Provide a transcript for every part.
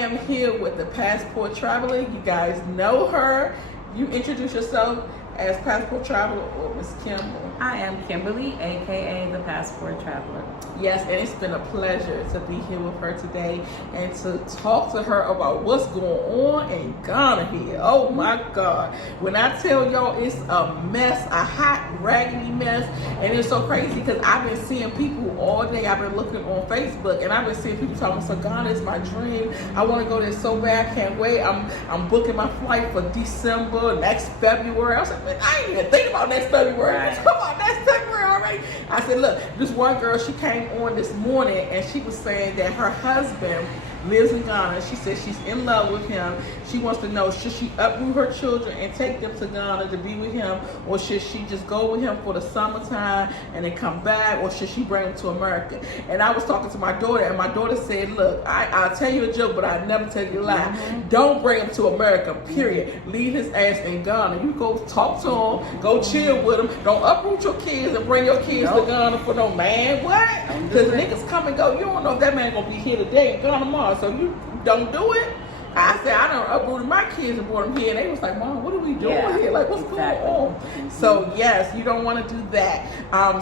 am here with the Passport Traveler. You guys know her. You introduce yourself as Passport Traveler or Miss Kimball. I am Kimberly, aka the Passport Traveler. Yes, and it's been a pleasure to be here with her today and to talk to her about what's going on in Ghana here. Oh my God. When I tell y'all it's a mess, a hot, raggedy mess, and it's so crazy because I've been seeing people all day. I've been looking on Facebook and I've been seeing people talking, so Ghana is my dream. I want to go there so bad, can't wait. I'm booking my flight for December, next February. I was like, man, I ain't even thinking about next February. Right. Come on, next February already. I said, look, this one girl, she came on this morning and she was saying that her husband lives in Ghana. She said she's in love with him. She wants to know, should she uproot her children and take them to Ghana to be with him, or should she just go with him for the summertime and then come back, or should she bring him to America? And I was talking to my daughter, and my daughter said, look, I'll tell you a joke, but I'll never tell you a lie. Mm-hmm. Don't bring him to America, period. Leave his ass in Ghana. You go talk to him, go chill with him. Don't uproot your kids and bring your kids to Ghana for no man. What? Because niggas come and go. You don't know if that man gonna be here today and gone tomorrow. So you don't do it. I said, I done uprooted my kids and brought them here. And they was like, Mom, what are we doing here? Like, what's going on? Mm-hmm. So, yes, you don't want to do that.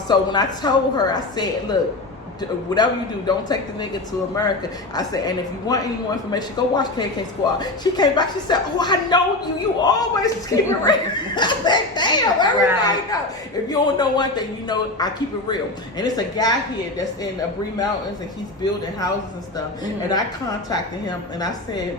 So when I told her, I said, look, whatever you do, don't take the nigga to America. I said, and if you want any more information, go watch KK Squad. She came back, she said, oh, I know you. You always keep it real. I said, damn, everybody know. If you don't know one thing, you know I keep it real. And it's a guy here that's in the Bree Mountains, and he's building houses and stuff. Mm-hmm. And I contacted him, and I said,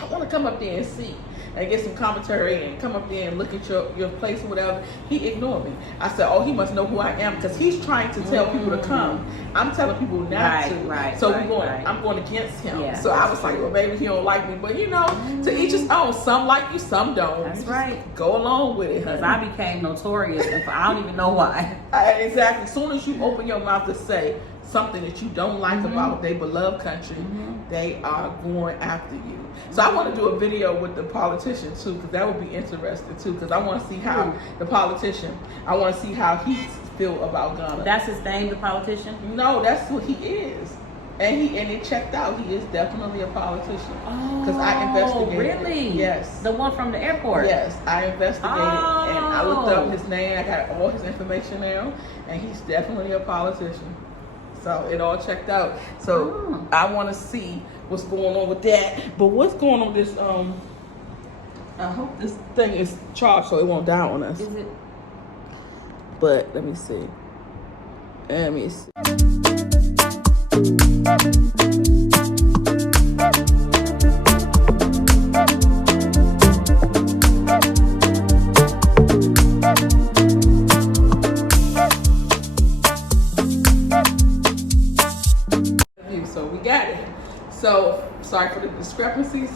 I want to come up there and see and get some commentary and come up there and look at your place or whatever. He ignored me. I said, oh, he must know who I am, because he's trying to tell people to come. I'm telling people not to. So I'm going against him. Yeah, so I was like, well, maybe he don't like me. But, you know, to each his own. Some like you, some don't. That's right. Go along with it. Because I became notorious, and I don't even know why. Exactly. As soon as you open your mouth to say something that you don't like about their beloved country, they are going after you. So I want to do a video with the politician too, because that would be interesting too, because I want to see how the politician, I want to see how he feel about Ghana. That's his name, the politician? No, that's who he is. And it checked out. He is definitely a politician. Because I investigated. Really? Yes. The one from the airport? Yes, I investigated and I looked up his name. I got all his information now, and he's definitely a politician. So it all checked out. So I want to see what's going on with that. But what's going on with this? I hope this thing is charged so it won't die on us. Is it? But let me see. Let me see. So we got it. So sorry for the discrepancies.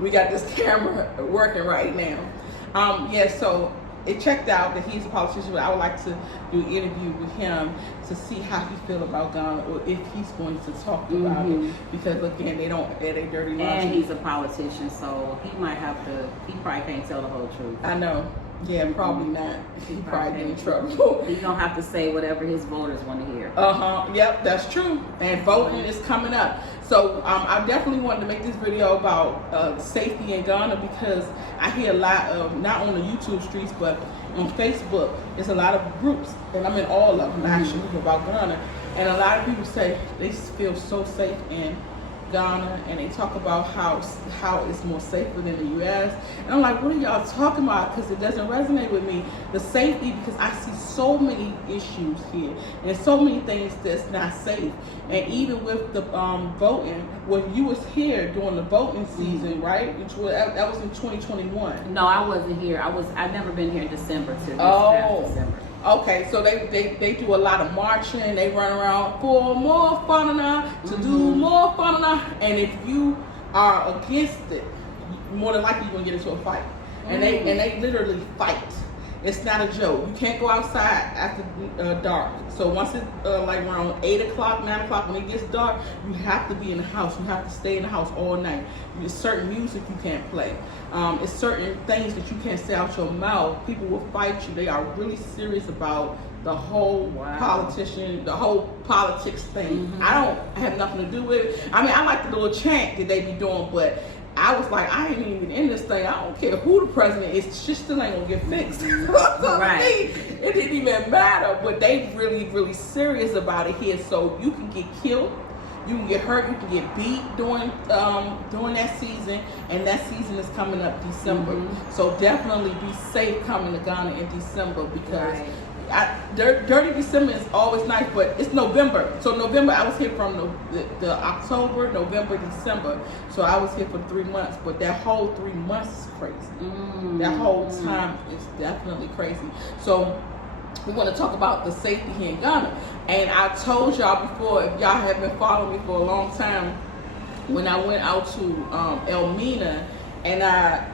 We got this camera working right now. So it checked out that he's a politician, but I would like to do an interview with him to see how he feel about Ghana, or if he's going to talk about it. Because again, they dirty laundry. And he's a politician, so he probably can't tell the whole truth. I know. Yeah, probably not. He probably get in trouble. He's gonna have to say whatever his voters want to hear. Yep, that's true. And voting is coming up. So I definitely wanted to make this video about safety in Ghana, because I hear a lot of, not on the YouTube streets, but on Facebook, there's a lot of groups, and I'm in all of them actually, about Ghana. And a lot of people say they feel so safe in Ghana, and they talk about how it's more safer than the U.S. And I'm like, what are y'all talking about? Because it doesn't resonate with me. The safety, because I see so many issues here, and there's so many things that's not safe. And even with the voting, when you was here during the voting season, right? That was in 2021. No, I wasn't here. I've never been here in December to this past December. Okay, so they do a lot of marching. They run around for more fun to do more fun, and if you are against it, more than likely you're gonna get into a fight. And they literally fight. It's not a joke. You can't go outside after dark. So once it's like around 8 o'clock, 9 o'clock, when it gets dark, you have to be in the house. You have to stay in the house all night. There's certain music you can't play. It's certain things that you can't say out your mouth. People will fight you. They are really serious about the whole the whole politics thing. I don't have nothing to do with it. I mean, I like the little chant that they be doing, but I was like, I ain't even in this thing. I don't care who the president is. Shit still ain't gonna get fixed. So to me, it didn't even matter. But they really serious about it here. So you can get killed, you can get hurt, you can get beat during that season, and that season is coming up December. So definitely be safe coming to Ghana in December, because Dirty December is always nice, but it's November. So November, I was here from the October, November, December. So I was here for 3 months, but that whole 3 months is crazy. That whole time is definitely crazy. So we want to talk about the safety here in Ghana. And I told y'all before, if y'all have been following me for a long time, when I went out to Elmina and I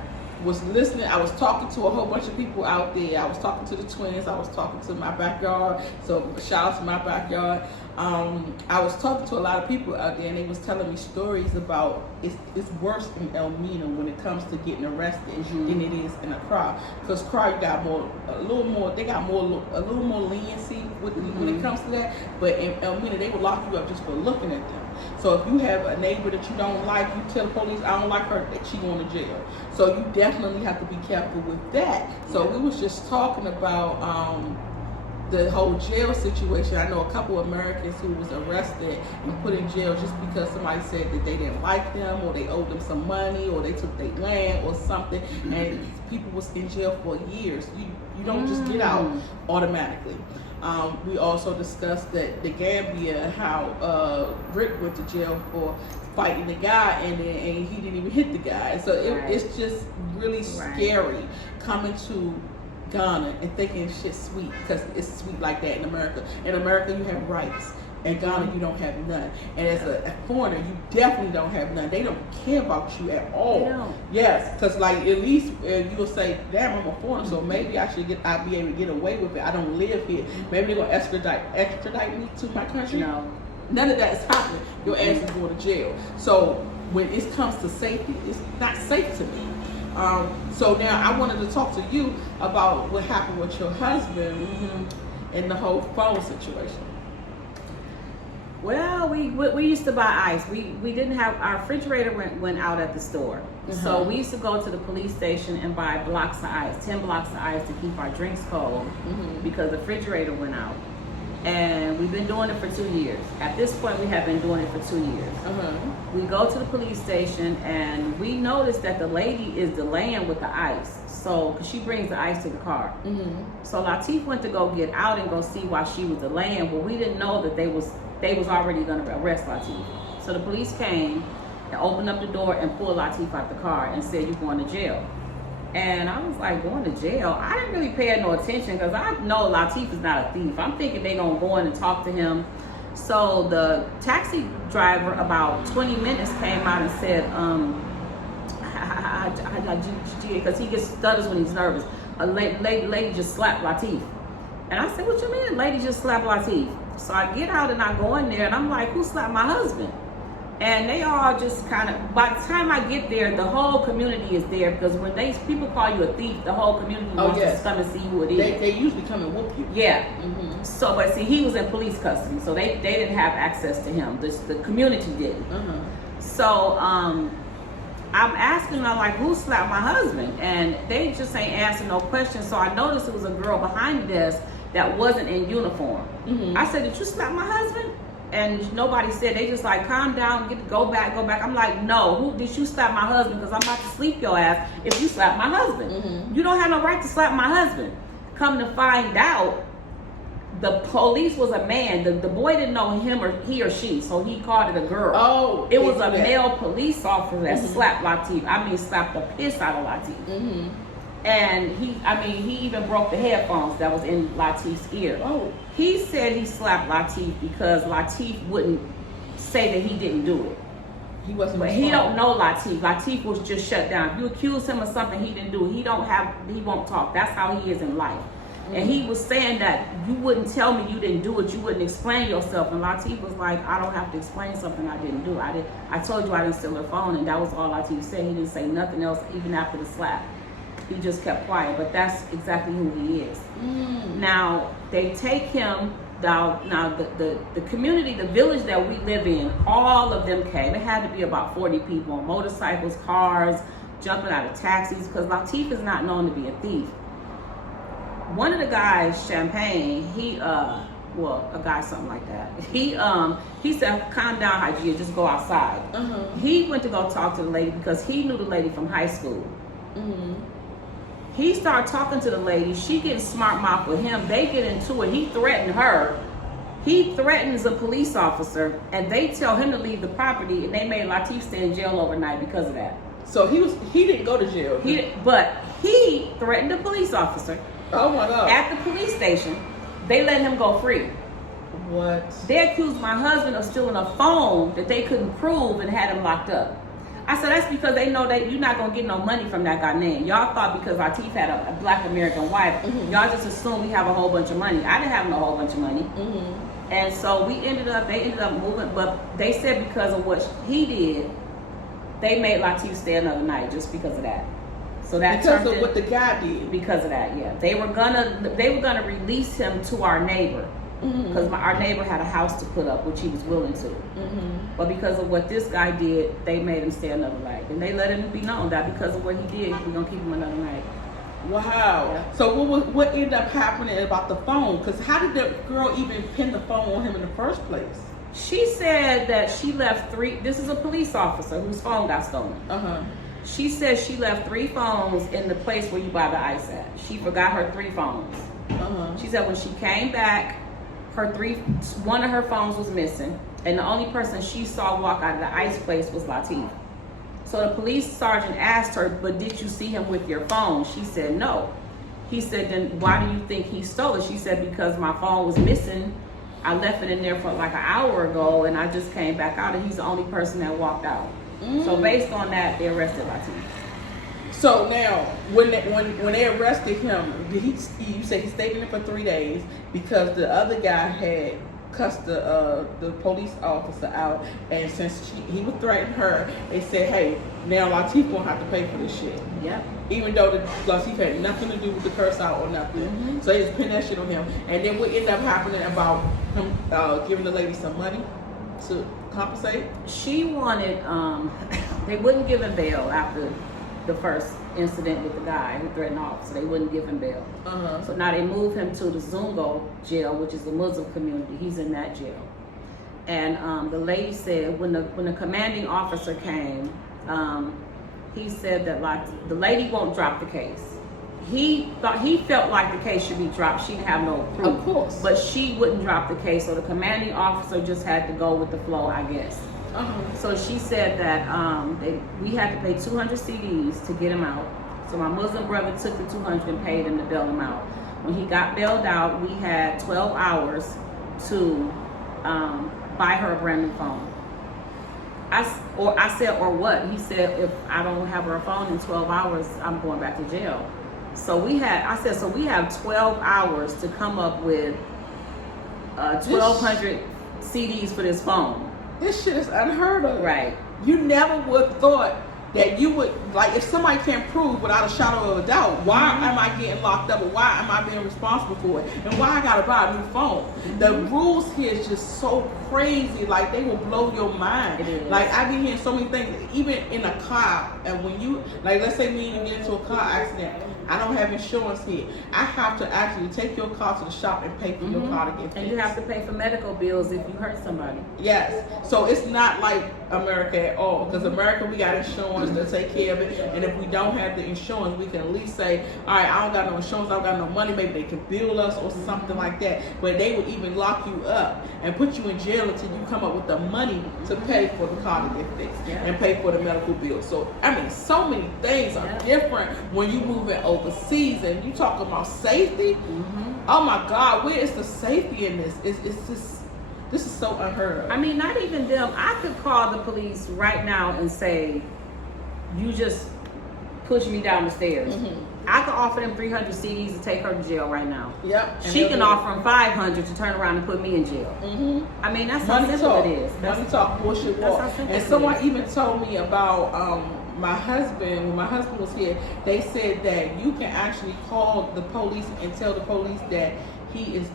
was listening, I was talking to a whole bunch of people out there. I was talking to the twins, I was talking to my backyard, so shout out to my backyard. I was talking to a lot of people out there, and they was telling me stories about it's worse in Elmina when it comes to getting arrested than it is in Accra. Because Accra got a little more leniency when it comes to that. But in Elmina, they will lock you up just for looking at them. So if you have a neighbor that you don't like, you tell the police, I don't like her, that she going to jail. So you definitely have to be careful with that. So we was just talking about the whole jail situation. I know a couple of Americans who was arrested and put in jail just because somebody said that they didn't like them, or they owed them some money, or they took their land or something, and people was in jail for years. You don't just get out automatically. We also discussed that the Gambia, how Rick went to jail for fighting the guy, and he didn't even hit the guy. So it's just really scary coming to Ghana and thinking shit's sweet, because it's sweet like that in America. In America, you have rights. In Ghana, you don't have none. And as a foreigner, you definitely don't have none. They don't care about you at all. Yes, because like at least you'll say, damn, I'm a foreigner, so maybe I'll be able to get away with it. I don't live here. Maybe they're gonna extradite me to my country. No, none of that is happening. Your ass is going to jail. So when it comes to safety, it's not safe to me. So now I wanted to talk to you about what happened with your husband and the whole phone situation. Well, we used to buy ice. We didn't have, our refrigerator went out at the store. So we used to go to the police station and buy blocks of ice, 10 blocks of ice to keep our drinks cold because the refrigerator went out. And we've been doing it for 2 years. At this point, we have been doing it for 2 years. We go to the police station and we noticed that the lady is delaying with the ice. So, because she brings the ice to the car. So Latif went to go get out and go see why she was delaying, but we didn't know that they was already going to arrest Latif. So the police came and opened up the door and pulled Latif out the car and said, "You're going to jail." And I was like, going to jail? I didn't really pay no attention because I know Latif is not a thief. I'm thinking they're going to go in and talk to him. So the taxi driver, about 20 minutes, came out and said, because he gets stutters when he's nervous, a lady just slapped Latif. And I said, what you mean, lady just slapped Latif? So I get out and I go in there and I'm like, who slapped my husband? And they all just kind of, by the time I get there, the whole community is there, because when people call you a thief, the whole community wants to come and see who it is. They usually come and whoop you. Yeah. So, but see, he was in police custody, so they didn't have access to him. The community didn't. So I'm asking them, like, who slapped my husband? And they just ain't answering no questions. So I noticed it was a girl behind the desk that wasn't in uniform. I said, did you slap my husband? And nobody said. They just like, calm down, go back. I'm like, no, who did you slap my husband? Because I'm about to sleep your ass if you slap my husband. You don't have no right to slap my husband. Come to find out, the police was a man. The boy didn't know he or she, so he called it a girl. Oh, it was a male police officer that slapped Latif. I mean, slapped the piss out of Latif. And he even broke the headphones that was in Latif's ear. Oh. He said he slapped Latif because Latif wouldn't say that he didn't do it. He wasn't. But he don't know Latif. Latif was just shut down. If you accuse him of something he didn't do, he won't talk. That's how he is in life. Mm-hmm. And he was saying that you wouldn't tell me you didn't do it. You wouldn't explain yourself. And Latif was like, I don't have to explain something I didn't do. I told you I didn't steal her phone, and that was all Latif said. He didn't say nothing else even after the slap. He just kept quiet. But that's exactly who he is. Mm. Now they take him. Now the community, the village that we live in, all of them came. It had to be about 40 people on motorcycles, cars, jumping out of taxis, because Latif is not known to be a thief. One of the guys, Champagne, a guy, something like that. He said, calm down, Hajia, just go outside. Uh-huh. He went to go talk to the lady because he knew the lady from high school. Mm-hmm. He started talking to the lady. She getting smart mouth with him. They get into it. He threatened her. He threatens a police officer, and they tell him to leave the property, and they made Latif stay in jail overnight because of that. So he didn't go to jail. But he threatened a police officer. Oh my God. At the police station. They let him go free. What? They accused my husband of stealing a phone that they couldn't prove and had him locked up. I said, that's because they know that you're not going to get no money from that guy name. Y'all thought because Latif had a black American wife, mm-hmm. y'all just assumed we have a whole bunch of money. I didn't have no whole bunch of money. Mm-hmm. And so they ended up moving, but they said because of what he did, they made Latif stay another night just because of that. So that because of what the guy did. Because of that, yeah. They were gonna release him to our neighbor. Because mm-hmm. our neighbor had a house to put up, which he was willing to. Mm-hmm. But because of what this guy did, they made him stay another night. And they let him be known that because of what he did, we're going to keep him another night. Wow. Yeah. So what ended up happening about the phone? Because how did the girl even pin the phone on him in the first place? She said that she left 3... This is a police officer whose phone got stolen. Uh-huh. She said she left 3 phones in the place where you buy the ice at. She forgot her 3 phones. Uh-huh. She said when she came back, one of her phones was missing, and the only person she saw walk out of the ice place was Latif. So the police sergeant asked her, but did you see him with your phone? She said no. He said, then why do you think he stole it? She said, because my phone was missing. I left it in there for like an hour ago, and I just came back out, and he's the only person that walked out. So based on that, they arrested Latif. So now, when they arrested him, you said he stayed in there for 3 days because the other guy had cussed the police officer out, and since he would threaten her, they said, hey, now Latif gonna have to pay for this shit. Yeah. Even though Latif had nothing to do with the curse out or nothing. Mm-hmm. So they just pinned that shit on him. And then what ended up happening about him giving the lady some money to compensate? She wanted, they wouldn't give him bail after the first incident with the guy who threatened the officer. They wouldn't give him bail. Uh-huh. So now they moved him to the Zungo jail, which is the Muslim community. He's in that jail. And the lady said when the commanding officer came, he said that the lady won't drop the case. He felt like the case should be dropped. She didn't have no proof. Of course. But she wouldn't drop the case, so the commanding officer just had to go with the flow, I guess. Uh-huh. So she said that we had to pay 200 CDs to get him out. So my Muslim brother took the 200 and paid him to bail him out. When he got bailed out, we had 12 hours to buy her a brand new phone. I said, or what? He said, if I don't have her phone in 12 hours, I'm going back to jail. So we have 12 hours to come up with 1,200 CDs for this phone. This shit is unheard of. Right. You never would have thought that you would, like, if somebody can't prove without a shadow of a doubt, why am I getting locked up, or why am I being responsible for it, and why I gotta buy a new phone? The rules here is just so crazy, like, they will blow your mind. It is. Like, I be hearing so many things, even in a car, and when you, like, let's say me and you get into a car accident, I don't have insurance here. I have to actually take your car to the shop and pay for your car to get fixed. And you have to pay for medical bills if you hurt somebody. Yes. So it's not like America at all. Because America, we got insurance to take care of it. And if we don't have the insurance, we can at least say, all right, I don't got no insurance, I don't got no money. Maybe they can bill us or something like that. But they would even lock you up and put you in jail until you come up with the money to pay for the car to get fixed and pay for the medical bill. So, I mean, so many things are different when you move it overseas, and you talk about safety. Oh my God, where is the safety in this? It's just, This is so unheard of. I mean, not even them. I could call the police right now and say, you just pushed me down the stairs. I could offer them 300 CDs to take her to jail right now. Yep. She can offer them 500 to turn around and put me in jail. I mean, that's how simple it is. Money talk, bullshit walk. And someone even told me about my husband. When my husband was here, they said that you can actually call the police and tell the police that he is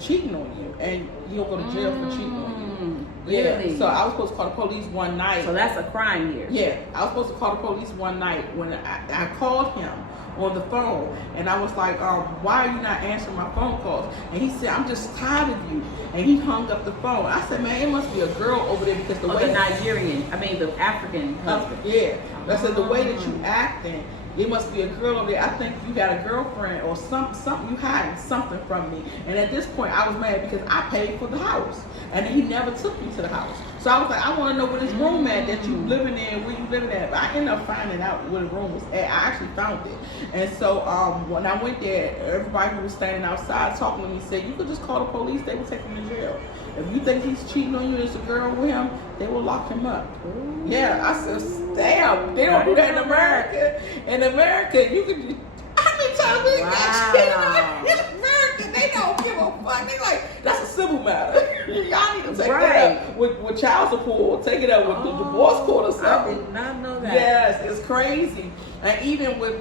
cheating on you, and you'll go to jail for cheating on you. Really? Yeah. So I was supposed to call the police one night. So that's a crime here. Yeah. I was supposed to call the police one night when I called him on the phone, and I was like, why are you not answering my phone calls? And he said, I'm just tired of you. And he hung up the phone. I said, man, it must be a girl over there because the way the African husband. Yeah. I said, the way that you acting, it must be a girl over there. I think you got a girlfriend or something. You hiding something from me. And at this point, I was mad because I paid for the house, and he never took me to the house. So I was like, I want to know where this room at that you living in, where you living at. But I ended up finding out where the room was at. I actually found it. And so when I went there, everybody who was standing outside talking to me said, you could just call the police. They will take him to jail. If you think he's cheating on you, there's a girl with him, they will lock him up. Ooh. Yeah, I said, damn, they don't do that in America. In America, you can. How many times we got cheated on in America? They don't give a fuck. They like, that's a civil matter. Y'all need to take that up with child support. Take it up with the divorce court or something. I did not know that. Yes, it's crazy. And even with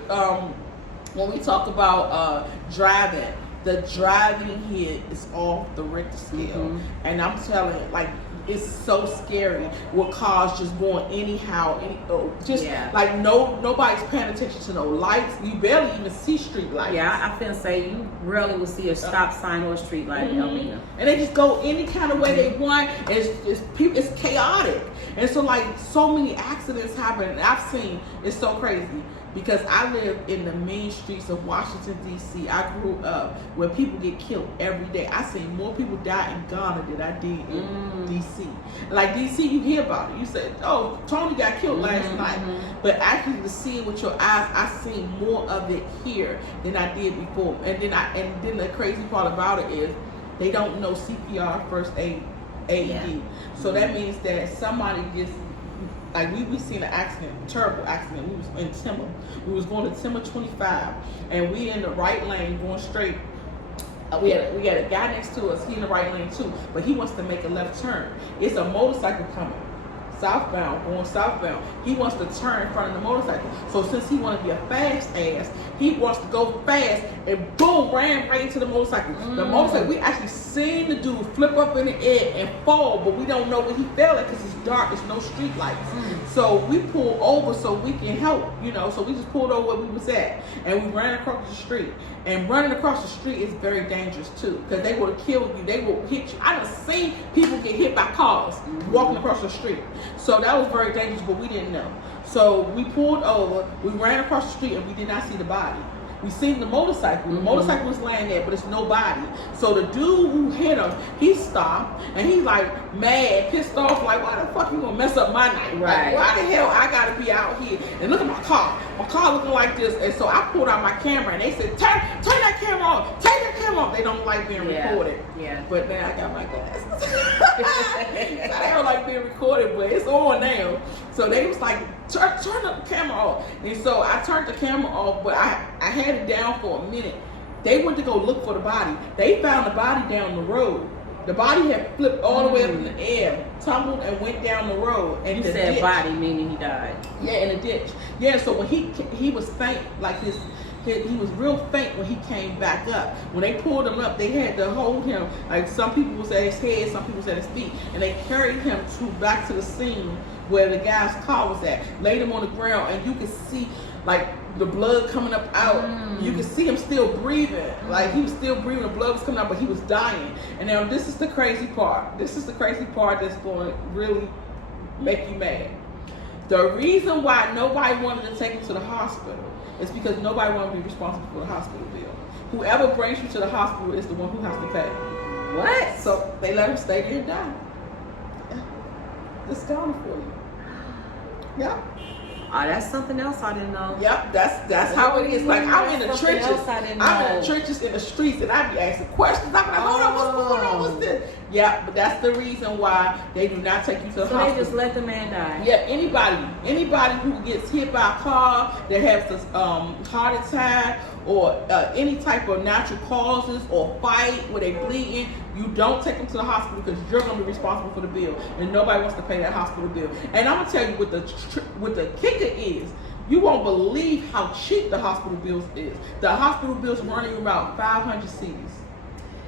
when we talk about driving. The driving here is off the Richter scale, and I'm telling you, like, it's so scary with cars just going anyhow, like nobody's paying attention to no lights. You barely even see street lights. Yeah, I feel say you rarely will see a stop sign or a street light in Elmina. And they just go any kind of way they want. It's chaotic, and so like so many accidents happen. And I've seen it's so crazy. Because I live in the main streets of Washington, D.C. I grew up where people get killed every day. I seen more people die in Ghana than I did in D.C. Like D.C., you hear about it. You say, oh, Tony got killed last night. But actually to see it with your eyes, I seen more of it here than I did before. And then the crazy part about it is they don't know CPR, first aid, AED. Yeah. So that means that somebody gets. Like we seen an accident, terrible accident. We was in Timber. We was going to Timber 25, and we in the right lane going straight. We had a guy next to us. He in the right lane too, but he wants to make a left turn. It's a motorcycle coming going southbound. He wants to turn in front of the motorcycle. So since he want to be a fast ass, he wants to go fast and boom, ran right into the motorcycle. The motorcycle, we actually seen the dude flip up in the air and fall, but we don't know where he fell at because it's dark. There's no street lights. So we pulled over so we can help, so we just pulled over where we was at and we ran across the street. And running across the street is very dangerous too, because they will kill you. They will hit you. I done seen people get hit by cars walking across the street. So that was very dangerous, but we didn't know. So we pulled over, we ran across the street, and we did not see the body. We seen the motorcycle. The motorcycle was laying there, but it's nobody. So the dude who hit him, he stopped, and he's like mad, pissed off, like, why the fuck you gonna mess up my night? Right. Like, why the hell I gotta be out here? And look at my car. My car looking like this. And so I pulled out my camera, and they said, turn that camera off. Take that camera off. They don't like being recorded. Yeah. But now I got my glasses. I don't like being recorded, but it's on now. So they was like, turn the camera off. And so I turned the camera off, but I had it down for a minute. They went to go look for the body. They found the body down the road. The body had flipped all the way up in the air, tumbled and went down the road. And you the said ditch, body, meaning he died. Yeah, in a ditch. Yeah, so when he was faint, like he was real faint when he came back up. When they pulled him up, they had to hold him. Like some people was at his head, some people was at his feet, and they carried him back to the scene where the guy's car was at. Laid him on the ground, and you could see like the blood coming up out. You could see him still breathing. Like he was still breathing, the blood was coming out, but he was dying. And now this is the crazy part. This is the crazy part that's going to really make you mad. The reason why nobody wanted to take him to the hospital is because nobody wanted to be responsible for the hospital bill. Whoever brings you to the hospital is the one who has to pay. What? So they let him stay there and die. Yeah. It's counted for you. Yeah. Oh, that's something else I didn't know. Yep, that's how it is. Like I'm in the trenches. I'm in the trenches in the streets, and I be asking questions. I'm like, hold on, what's going on? What's this? Yeah, but that's the reason why they do not take you to the So hospital. they just let the man die. Yeah, anybody who gets hit by a car, that has this heart attack or any type of natural causes or fight where they bleeding, you don't take them to the hospital because you're going to be responsible for the bill, and nobody wants to pay that hospital bill. And I'm gonna tell you what the kicker is. You won't believe how cheap the hospital bills is. The hospital bills running about 500 C's.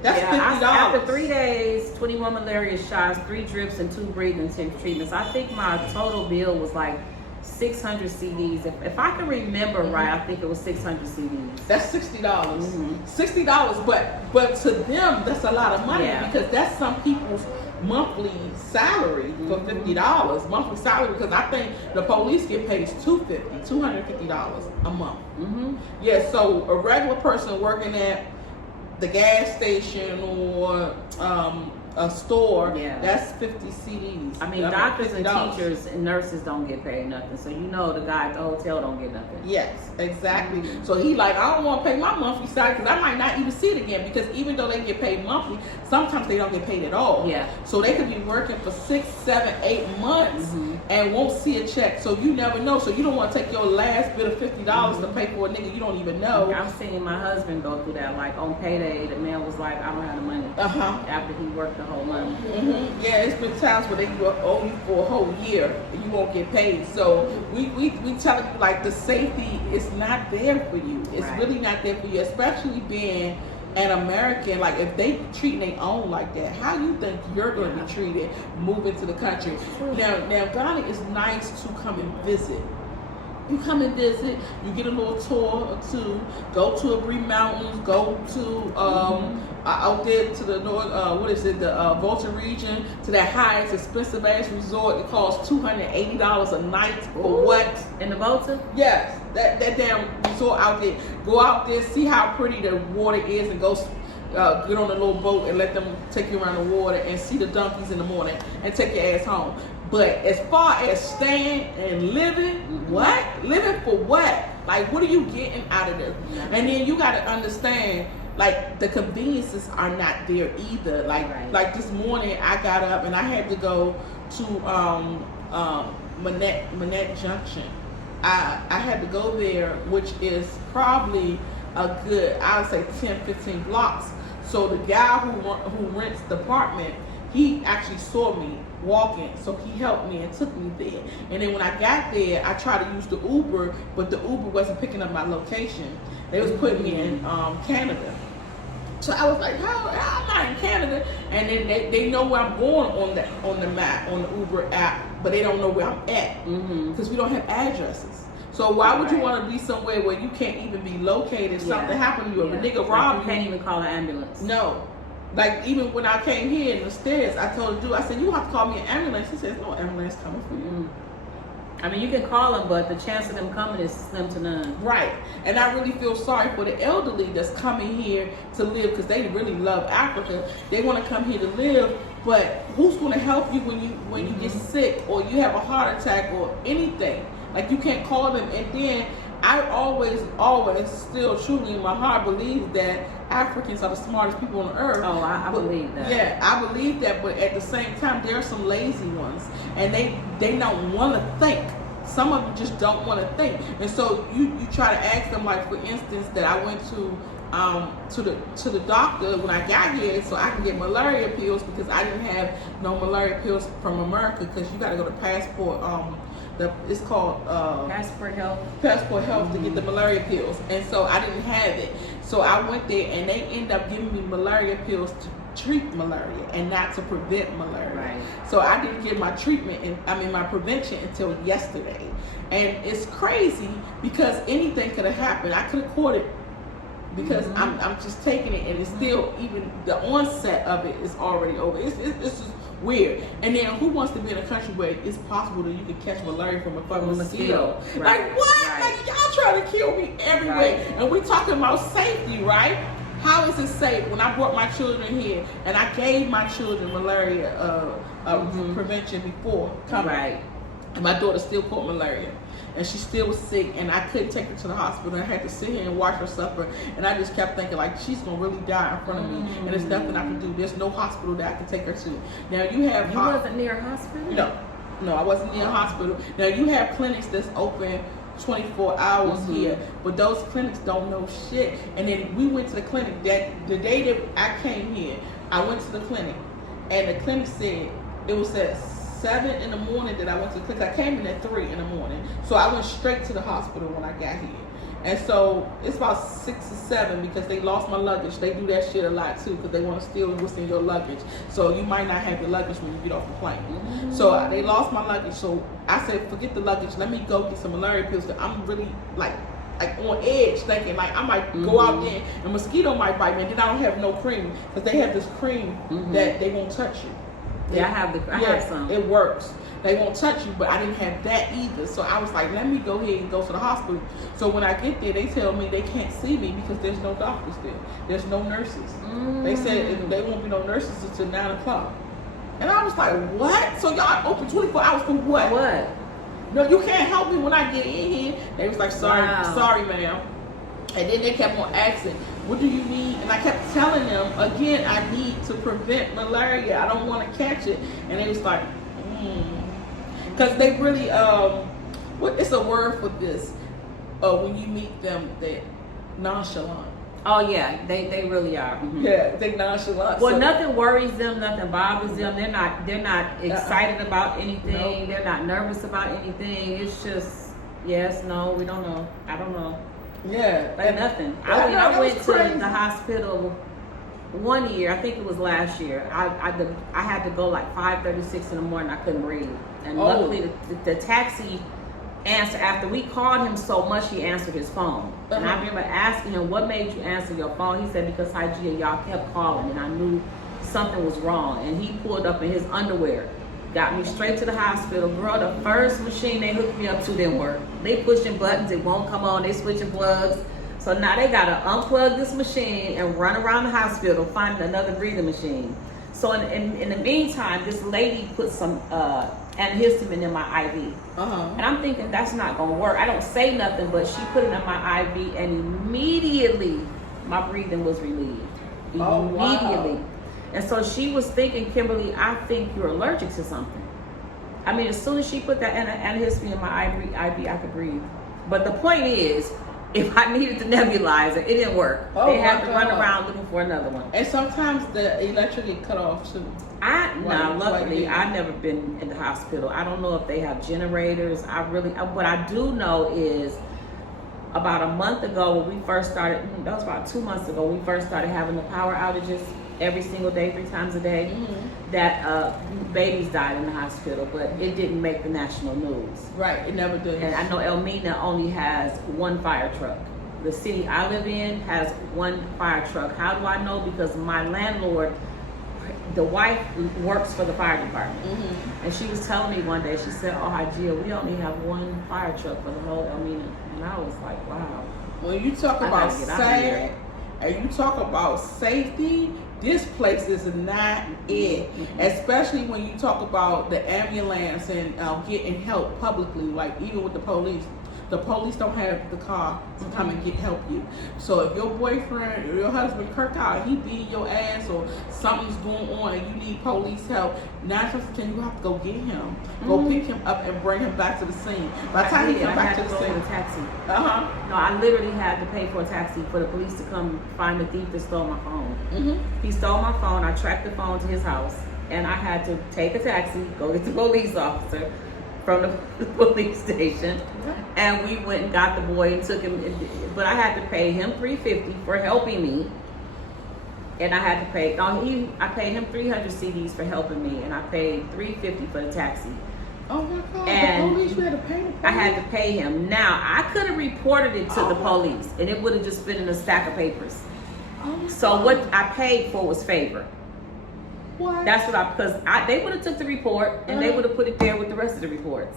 That's $50. After 3 days, 21 malaria shots, 3 drips, and 2 breathing treatments, I think my total bill was like 600 CDs. If I can remember right, I think it was 600 CDs. That's $60. $60, but to them that's a lot of money because that's some people's monthly salary for $50 monthly salary. Because I think the police get paid $250 a month. Yeah, so a regular person working at the gas station or a store, that's 50 CDs. I mean, doctors and teachers and nurses don't get paid nothing. So you know the guy at the hotel don't get nothing. Yes, exactly. So he like, I don't want to pay my monthly salary because I might not even see it again, because even though they get paid monthly, sometimes they don't get paid at all. Yeah. So they could be working for 6, 7, 8 months and won't see a check. So you never know. So you don't want to take your last bit of $50 to pay for a nigga you don't even know. I'm seeing my husband go through that. Like on payday, the man was like, I don't have the money. After he worked the whole month. Yeah, it's been times where they will owe you for a whole year and you won't get paid. So we tell you, like, the safety is not there for you. It's really not there for you, especially being an American. Like, if they treat their own like that, how you think you're going to be treated moving to the country? Now Ghana is nice to come and visit. You come and visit, you get a little tour or two, go to Abri Mountains, go to out there to the north, the Volta region, to that highest expensive ass resort. It costs $280 a night for what? In the Volta? Yes, that damn resort out there. Go out there, see how pretty the water is, and go get on a little boat and let them take you around the water and see the donkeys in the morning and take your ass home. But as far as staying and living, what? Living for what? Like, what are you getting out of this? And then you got to understand, like, the conveniences are not there either. Like this morning, I got up and I had to go to Manette Junction. I had to go there, which is probably a good, I would say 10, 15 blocks. So the guy who rents the apartment, he actually saw me walking, so he helped me and took me there. And then when I got there, I tried to use the Uber, but the Uber wasn't picking up my location. They was putting me in Canada. So I was like, how I'm not in Canada? And then they know where I'm going on the map, on the Uber app, but they don't know where I'm at because we don't have addresses. So why would you want to be somewhere where you can't even be located if something happened to you? If a nigga robbed you, can't even call an ambulance. No. Like, even when I came here in the stairs, I told the dude, I said, you have to call me an ambulance. He said, no ambulance coming for you. I mean, you can call them, but the chance of them coming is slim to none. Right. And I really feel sorry for the elderly that's coming here to live, because they really love Africa. They want to come here to live, but who's going to help you when you get sick or you have a heart attack or anything? Like, you can't call them. And then I always, still truly in my heart believe that Africans are the smartest people on earth. Oh, I believe that. Yeah, I believe that, but at the same time, there are some lazy ones, and they don't want to think. Some of them just don't want to think, and so you try to ask them, like, for instance, that I went to the doctor when I got here so I can get malaria pills, because I didn't have no malaria pills from America, because you got to go to Passport. It's called Passport Health. Passport Health to get the malaria pills, and so I didn't have it. So I went there, and they ended up giving me malaria pills to treat malaria and not to prevent malaria. Right. So I didn't get my my prevention until yesterday, and it's crazy because anything could have happened. I could have caught it because I'm just taking it, and it's still, even the onset of it is already over. It's just weird. And then who wants to be in a country where it's possible that you can catch malaria from a fucking mosquito? Right. Like, what? Right. Like, y'all trying to kill me everywhere. Right. And we talking about safety, right? How is it safe when I brought my children here and I gave my children malaria prevention before coming? Right. And my daughter still caught malaria. and she still was sick, and I couldn't take her to the hospital. I had to sit here and watch her suffer, and I just kept thinking, like, she's gonna really die in front of me, and there's nothing I can do. There's no hospital that I can take her to. Now you have You wasn't near a hospital? No, I wasn't near a hospital. Now you have clinics that's open 24 hours here, but those clinics don't know shit. And then we went to the clinic the day that I came here. I went to the clinic, and the clinic said it was at 7 in the morning that I went to the clinic. I came in at 3 in the morning, so I went straight to the hospital when I got here. And so it's about 6 or 7 because they lost my luggage. They do that shit a lot too because they want to steal what's in your luggage. So you might not have your luggage when you get off the plane. So they lost my luggage. So I said, forget the luggage. Let me go get some malaria pills. Cause I'm really like on edge, thinking like I might go out there and a mosquito might bite me. And then I don't have no cream because they have this cream that they won't touch you. Yeah, I have some. It works. They won't touch you, but I didn't have that either. So I was like, let me go ahead and go to the hospital. So when I get there, they tell me they can't see me because there's no doctors there. There's no nurses. They said they won't be no nurses until 9 o'clock. And I was like, what? So y'all open 24 hours for what? What? No, you can't help me when I get in here. They was like, sorry, ma'am. And then they kept on asking, what do you need? And I kept telling them, again, I need to prevent malaria. I don't want to catch it. And they was like, because they really, it's a word for this. When you meet them, they nonchalant. Oh yeah, they really are. Yeah, they nonchalant. Well, nothing worries them, nothing bothers them. They're not excited about anything. Nope. They're not nervous about anything. It's just yes, no, we don't know. I don't know. Yeah, like nothing. I went to the hospital one year. I think it was last year. I had to go like 5:36 in the morning. I couldn't breathe, and luckily the taxi answered. After we called him so much, he answered his phone. And I remember asking him, "What made you answer your phone?" He said, "Because Hygeia, y'all kept calling, and I knew something was wrong." And he pulled up in his underwear. Got me straight to the hospital. Girl, the first machine they hooked me up to didn't work. They pushing buttons, it won't come on. They switching plugs. So now they got to unplug this machine and run around the hospital, find another breathing machine. So in the meantime, this lady put some antihistamine in my IV. And I'm thinking, that's not going to work. I don't say nothing, but she put it in my IV, and immediately my breathing was relieved. Immediately. Wow. And so she was thinking, Kimberly, I think you're allergic to something. I mean, as soon as she put that antihistamine in my IV, I could breathe. But the point is, if I needed the nebulizer, it didn't work. They had to run around looking for another one. And sometimes the electric get cut off too. Luckily, I've never been in the hospital. I don't know if they have generators. What I do know is, about a month ago when we first started, that was about 2 months ago, we first started having the power outages every single day, 3 times a day, that babies died in the hospital, but it didn't make the national news. Right, it never did. And I know Elmina only has 1 fire truck. The city I live in has 1 fire truck. How do I know? Because my landlord, the wife works for the fire department. And she was telling me one day, she said, oh, Hygeia, we only have 1 fire truck for the whole Elmina. And I was like, wow. When you talk about SAG, and you talk about safety, this place is not it. Especially when you talk about the ambulance and getting help publicly, like even with the police. The police don't have the car to come and help you. So if your boyfriend or your husband Kirk out, he beat your ass or something's going on and you need police help, 9 times 10 you have to go get him, go pick him up and bring him back to the scene. By the time he comes back to the scene, taxi. No, I literally had to pay for a taxi for the police to come find the thief that stole my phone. He stole my phone. I tracked the phone to his house, and I had to take a taxi, go get the police officer from the police station, and we went and got the boy and took him. But I had to pay him $350 for helping me, and I had to pay. I paid him 300 CDs for helping me, and I paid $350 for the taxi. Oh my God! And the police, you had to pay the police. I had to pay him. Now I could have reported it to the police, and it would have just been in a stack of papers. So what I paid for was favor. What? That's what they would have took the report and they would have put it there with the rest of the reports.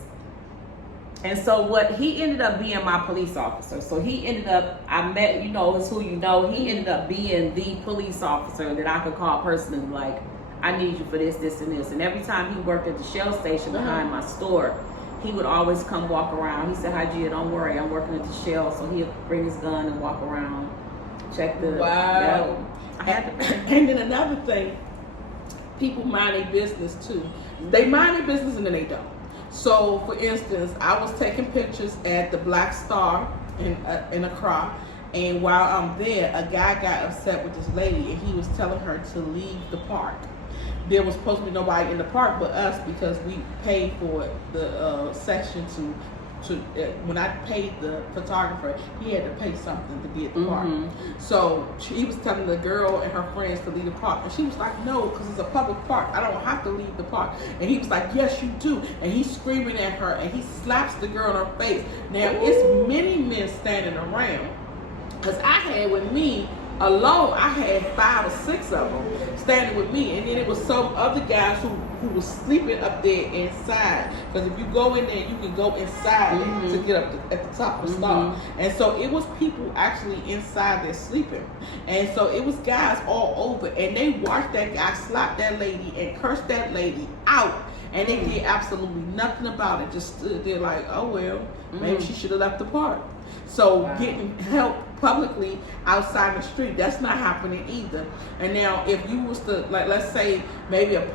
And so he ended up being my police officer. So he ended up, I met, it's who you know. He ended up being the police officer that I could call personally, like, I need you for this, this, and this. And every time he worked at the Shell station behind my store, he would always come walk around. He said, "Hi, Gia, don't worry, I'm working at the Shell." So he'd bring his gun and walk around, check the. Wow. I had to. And then another thing, people mind their business too. They mind their business and then they don't. So, for instance, I was taking pictures at the Black Star in Accra, and while I'm there, a guy got upset with this lady, and he was telling her to leave the park. There was supposed to be nobody in the park but us because we paid for the section to when I paid the photographer, he had to pay something to be at the park. So he was telling the girl and her friends to leave the park, and she was like, "No, because it's a public park. I don't have to leave the park." And he was like, "Yes, you do." And he's screaming at her, and he slaps the girl in her face. Now it's many men standing around, because I had with me alone, I had 5 or 6 of them standing with me, and then it was some other guys who was sleeping up there inside, because if you go in there, you can go inside to get up at the top of the star. And so it was people actually inside there sleeping, and so it was guys all over, and they watched that guy slap that lady and curse that lady out, and they did absolutely nothing about it. Just stood there like, "Oh well, maybe she should have left the park." So getting help publicly outside the street, that's not happening either. And now if you was to, like, let's say maybe I ain't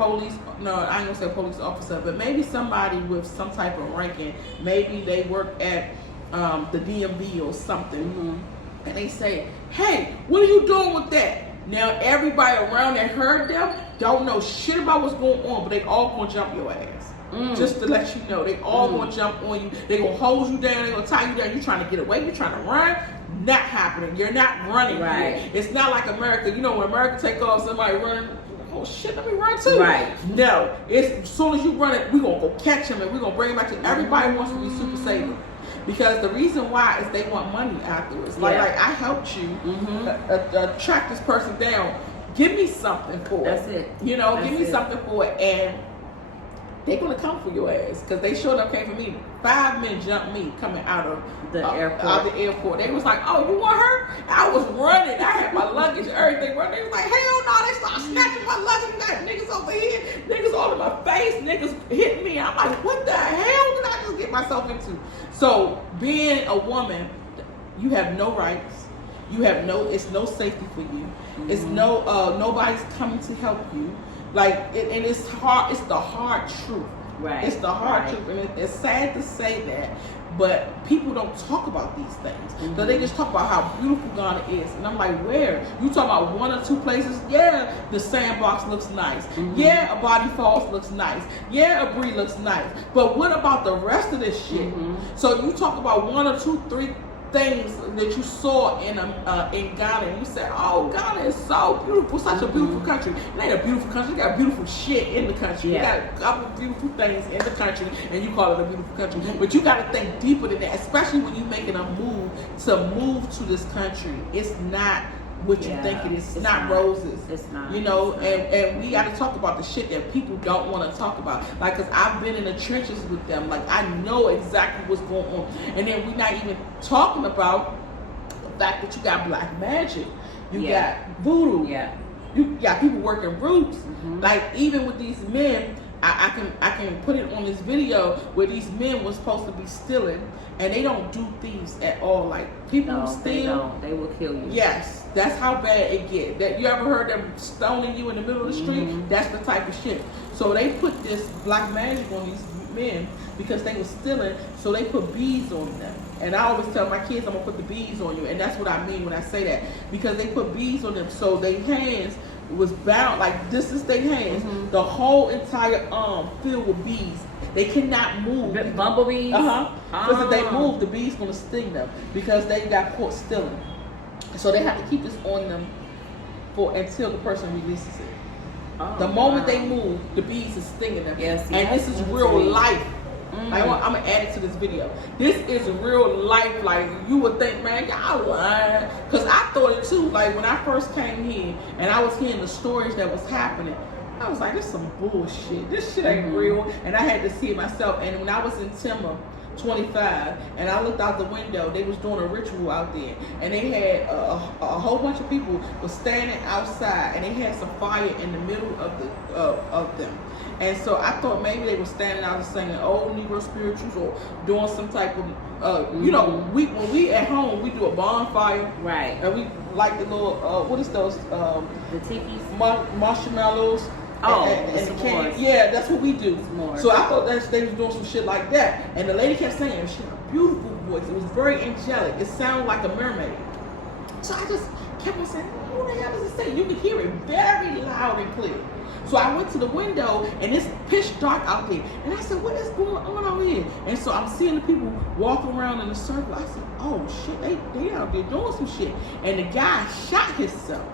gonna say a police officer, but maybe somebody with some type of ranking, maybe they work at the DMV or something, and they say, "Hey, what are you doing with that?" Now everybody around that heard them don't know shit about what's going on, but they all gonna jump your ass. Just to let you know, they all gonna jump on you. They gonna hold you down. They gonna tie you down. You trying to get away? You trying to run? Not happening. You're not running. Right. Here. It's not like America. You know, when America take off, somebody running. Oh shit, let me run too. Right. No, it's as soon as you run it, we gonna go catch him and we gonna bring him back to. Everybody wants to be super saver. Because the reason why is they want money afterwards. Like I helped you track this person down. Give me something for it. That's it. You know, That's give me it. something for it, and they're gonna come for your ass because they showed up, came for me. 5 men jumped me coming out of the airport. Out of the airport. They was like, "Oh, you want her?" I was running. I had my luggage, everything running. They was like, "Hell no!" They started snatching my luggage. You got niggas over here, niggas all in my face, niggas hitting me. I'm like, "What the hell did I just get myself into?" So being a woman, you have no rights. You have it's no safety for you. It's nobody's coming to help you. Like, and it's hard. It's the hard truth. Right. It's the hard truth, and it's sad to say that, but people don't talk about these things. So they just talk about how beautiful Ghana is, and I'm like, where? You talking about 1 or 2 places? Yeah, the Sandbox looks nice. Yeah, a Body Falls looks nice. Yeah, a Bree looks nice. But what about the rest of this shit? So you talk about 1 or 2, 3 things that you saw in Ghana, and you said, "Oh, Ghana is so beautiful, such a beautiful country." It ain't a beautiful country. We got beautiful shit in the country. We got a couple of beautiful things in the country, and you call it a beautiful country. But you got to think deeper than that, especially when you're making a move to this country. It's not what you think it is. It's not roses. It's not. You know, and we got to talk about the shit that people don't want to talk about. Like, because I've been in the trenches with them. Like, I know exactly what's going on. And then we're not even talking about the fact that you got black magic. You got voodoo. You got people working roots. Like, even with these men, I can put it on this video where these men were supposed to be stealing, and they don't do thieves at all. Like, people who steal, they will kill you. Yes, that's how bad it get. That you ever heard them stoning you in the middle of the street? That's the type of shit. So they put this black magic on these men because they were stealing. So they put beads on them. And I always tell my kids, I'm gonna put the beads on you, and that's what I mean when I say that, because they put beads on them. So their hands was bound, like this is their hands. The whole entire arm filled with bees. They cannot move. Bumblebees? Because if they move, the bees gonna sting them because they got caught stealing. So they have to keep this on them until the person releases it. The moment they move, the bees is stinging them. And this is real life. Like, I'm gonna add it to this video. This is real life. Like, you would think, man, y'all lying. Because I thought it too. Like, when I first came here and I was hearing the stories that was happening, I was like, this is some bullshit. This shit ain't real. And I had to see it myself. And when I was in Timber, 25, and I looked out the window. They was doing a ritual out there, and they had a whole bunch of people was standing outside, and they had some fire in the middle of them. And so I thought maybe they were standing out and singing old Negro spirituals or doing some type of, you know, when we at home we do a bonfire, right? And we like the little what is those the tikis, marshmallows. And the candy. Yeah, that's what we do. So I thought that they was doing some shit like that. And the lady kept saying, she had a beautiful voice. It was very angelic. It sounded like a mermaid. So I just kept on saying, who the hell does it say? You could hear it very loud and clear. So I went to the window, and it's pitch dark out there. And I said, what is going on out here? And so I'm seeing the people walk around in a circle. I said, oh shit, they out there doing some shit. And the guy shot himself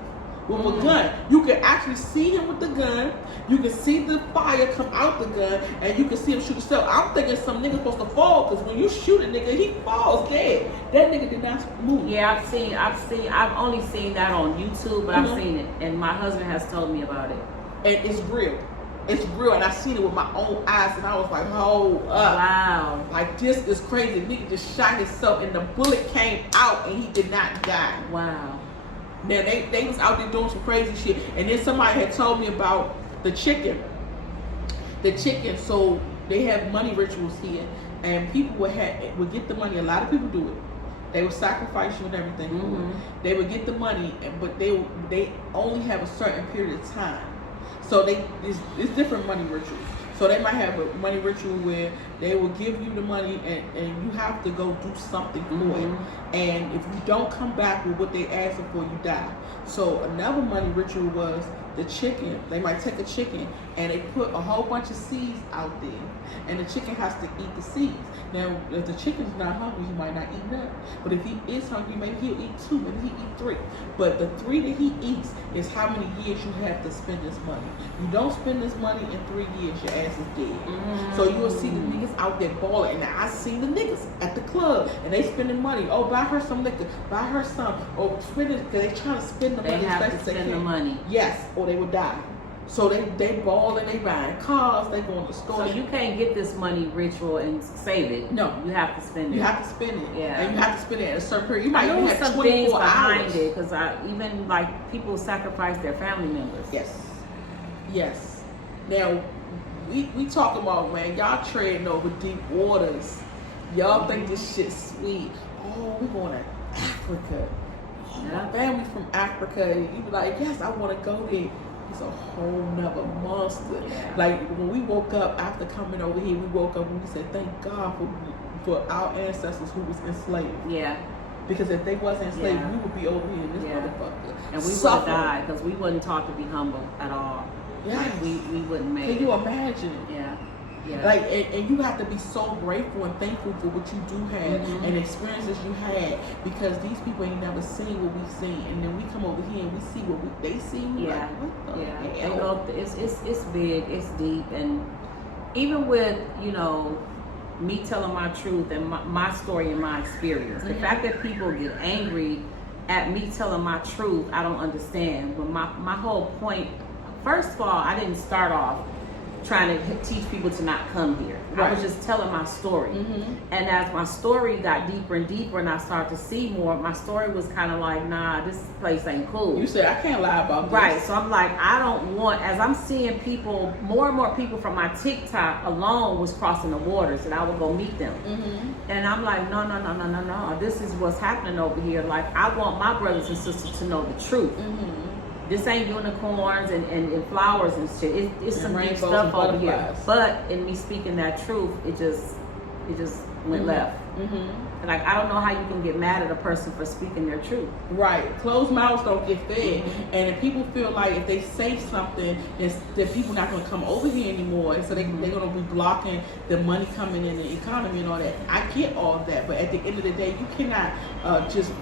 with a gun. You can actually see him with the gun. You can see the fire come out the gun, and you can see him shoot himself. I'm thinking some nigga supposed to fall, because when you shoot a nigga, he falls dead. That nigga did not move. Yeah, I've only seen that on YouTube, but I've seen it, and my husband has told me about it. And it's real. It's real, and I seen it with my own eyes, and I was like, hold up. Wow. Like, this is crazy. Nigga just shot himself, and the bullet came out, and he did not die. Wow. Now, they was out there doing some crazy shit. And then somebody had told me about the chicken. The chicken, so they have money rituals here. And people would get the money. A lot of people do it. They would sacrifice you and everything. They would get the money, but they only have a certain period of time. So it's different money rituals. So they might have a money ritual where they will give you the money, and you have to go do something for it. And if you don't come back with what they asking for, you die. So another money ritual was the chicken. They might take a chicken and they put a whole bunch of seeds out there, and the chicken has to eat the seeds. Now, if the chicken's not hungry, he might not eat none. But if he is hungry, maybe he'll eat 2, maybe he'll eat 3. But the 3 that he eats is how many years you have to spend this money. You don't spend this money in 3 years, your ass is dead. So you will see the niggas out there balling. And I seen the niggas at the club, and they spending money. Oh, buy her some liquor, buy her some, or spend it, because they trying to spend the money. They have to spend the money. Yes, or they would die. So they ball and they buying cars, they going to the store. So you can't get this money ritual and save it. No. You have to spend it. You have to spend it. Yeah. And you have to spend it at a certain period. You might even have some 24 things behind hours. it, because even like people sacrifice their family members. Yes. Yes. Now, we talking about, man, y'all trading over deep waters. Y'all think this shit's sweet. Oh, we going to Africa. Oh, my family from Africa. You be like, yes, I want to go there. It's a whole nother monster. Yeah. Like, when we woke up after coming over here, we woke up and we said, thank God for our ancestors who was enslaved. Yeah. Because if they wasn't enslaved, we would be over here in this motherfucker. And we would have died, because we wasn't taught to be humble at all. Yes. Like we wouldn't make it. Can you imagine? Yeah. Yeah. Like, and you have to be so grateful and thankful for what you do have and experiences you had, because these people ain't never seen what we've seen, and then we come over here and we see what they see. Yeah. Like, what the hell? They go, it's big, it's deep, and even with, you know, me telling my truth and my story and my experience, the fact that people get angry at me telling my truth, I don't understand. But my whole point, first of all, I didn't start off trying to teach people to not come here. Right. I was just telling my story. And as my story got deeper and deeper and I started to see more, my story was kind of like, nah, this place ain't cool. You said, I can't lie about this. Right. So I'm like, I don't want, as I'm seeing people, more and more people from my TikTok alone was crossing the waters, and I would go meet them. And I'm like, no. This is what's happening over here. Like, I want my brothers and sisters to know the truth. This ain't unicorns and flowers and shit. It's some deep stuff over here. But in me speaking that truth, it just went left. Like, I don't know how you can get mad at a person for speaking their truth. Right. Closed mouths don't get fed. And if people feel like if they say something, that people not going to come over here anymore, and so they're going to be blocking the money coming in the economy and all that. I get all of that, but at the end of the day, you cannot just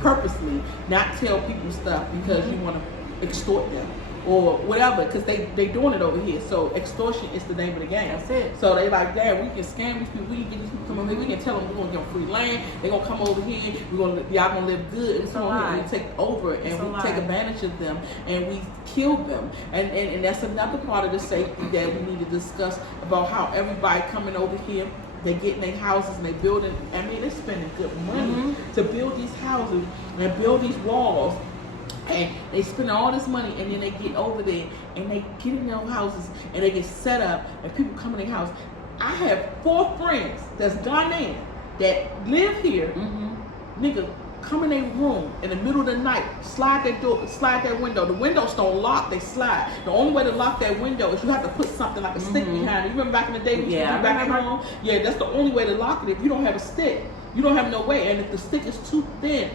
purposely not tell people stuff because you want to extort them or whatever, because they doing it over here. So extortion is the name of the game. That's it. So they like, damn, we can scam these people, we can get these people come over here, we can tell them we're gonna give them free land, they're gonna come over here, y'all gonna live good, and so on, we take over and we take advantage of them and we kill them. And that's another part of the safety that we need to discuss, about how everybody coming over here they get in their houses and they building. I mean, they're spending good money to build these houses and build these walls. And they spend all this money, and then they get over there and they get in their houses and they get set up, and people come in their house. I have 4 friends that's Ghanaian that live here. Nigga, come in their room in the middle of the night, slide their door, slide their window. The windows don't lock, they slide. The only way to lock that window is you have to put something like a stick behind it. You remember back in the day when you used to do back at home? Yeah, that's the only way to lock it. If you don't have a stick, you don't have no way. And if the stick is too thin,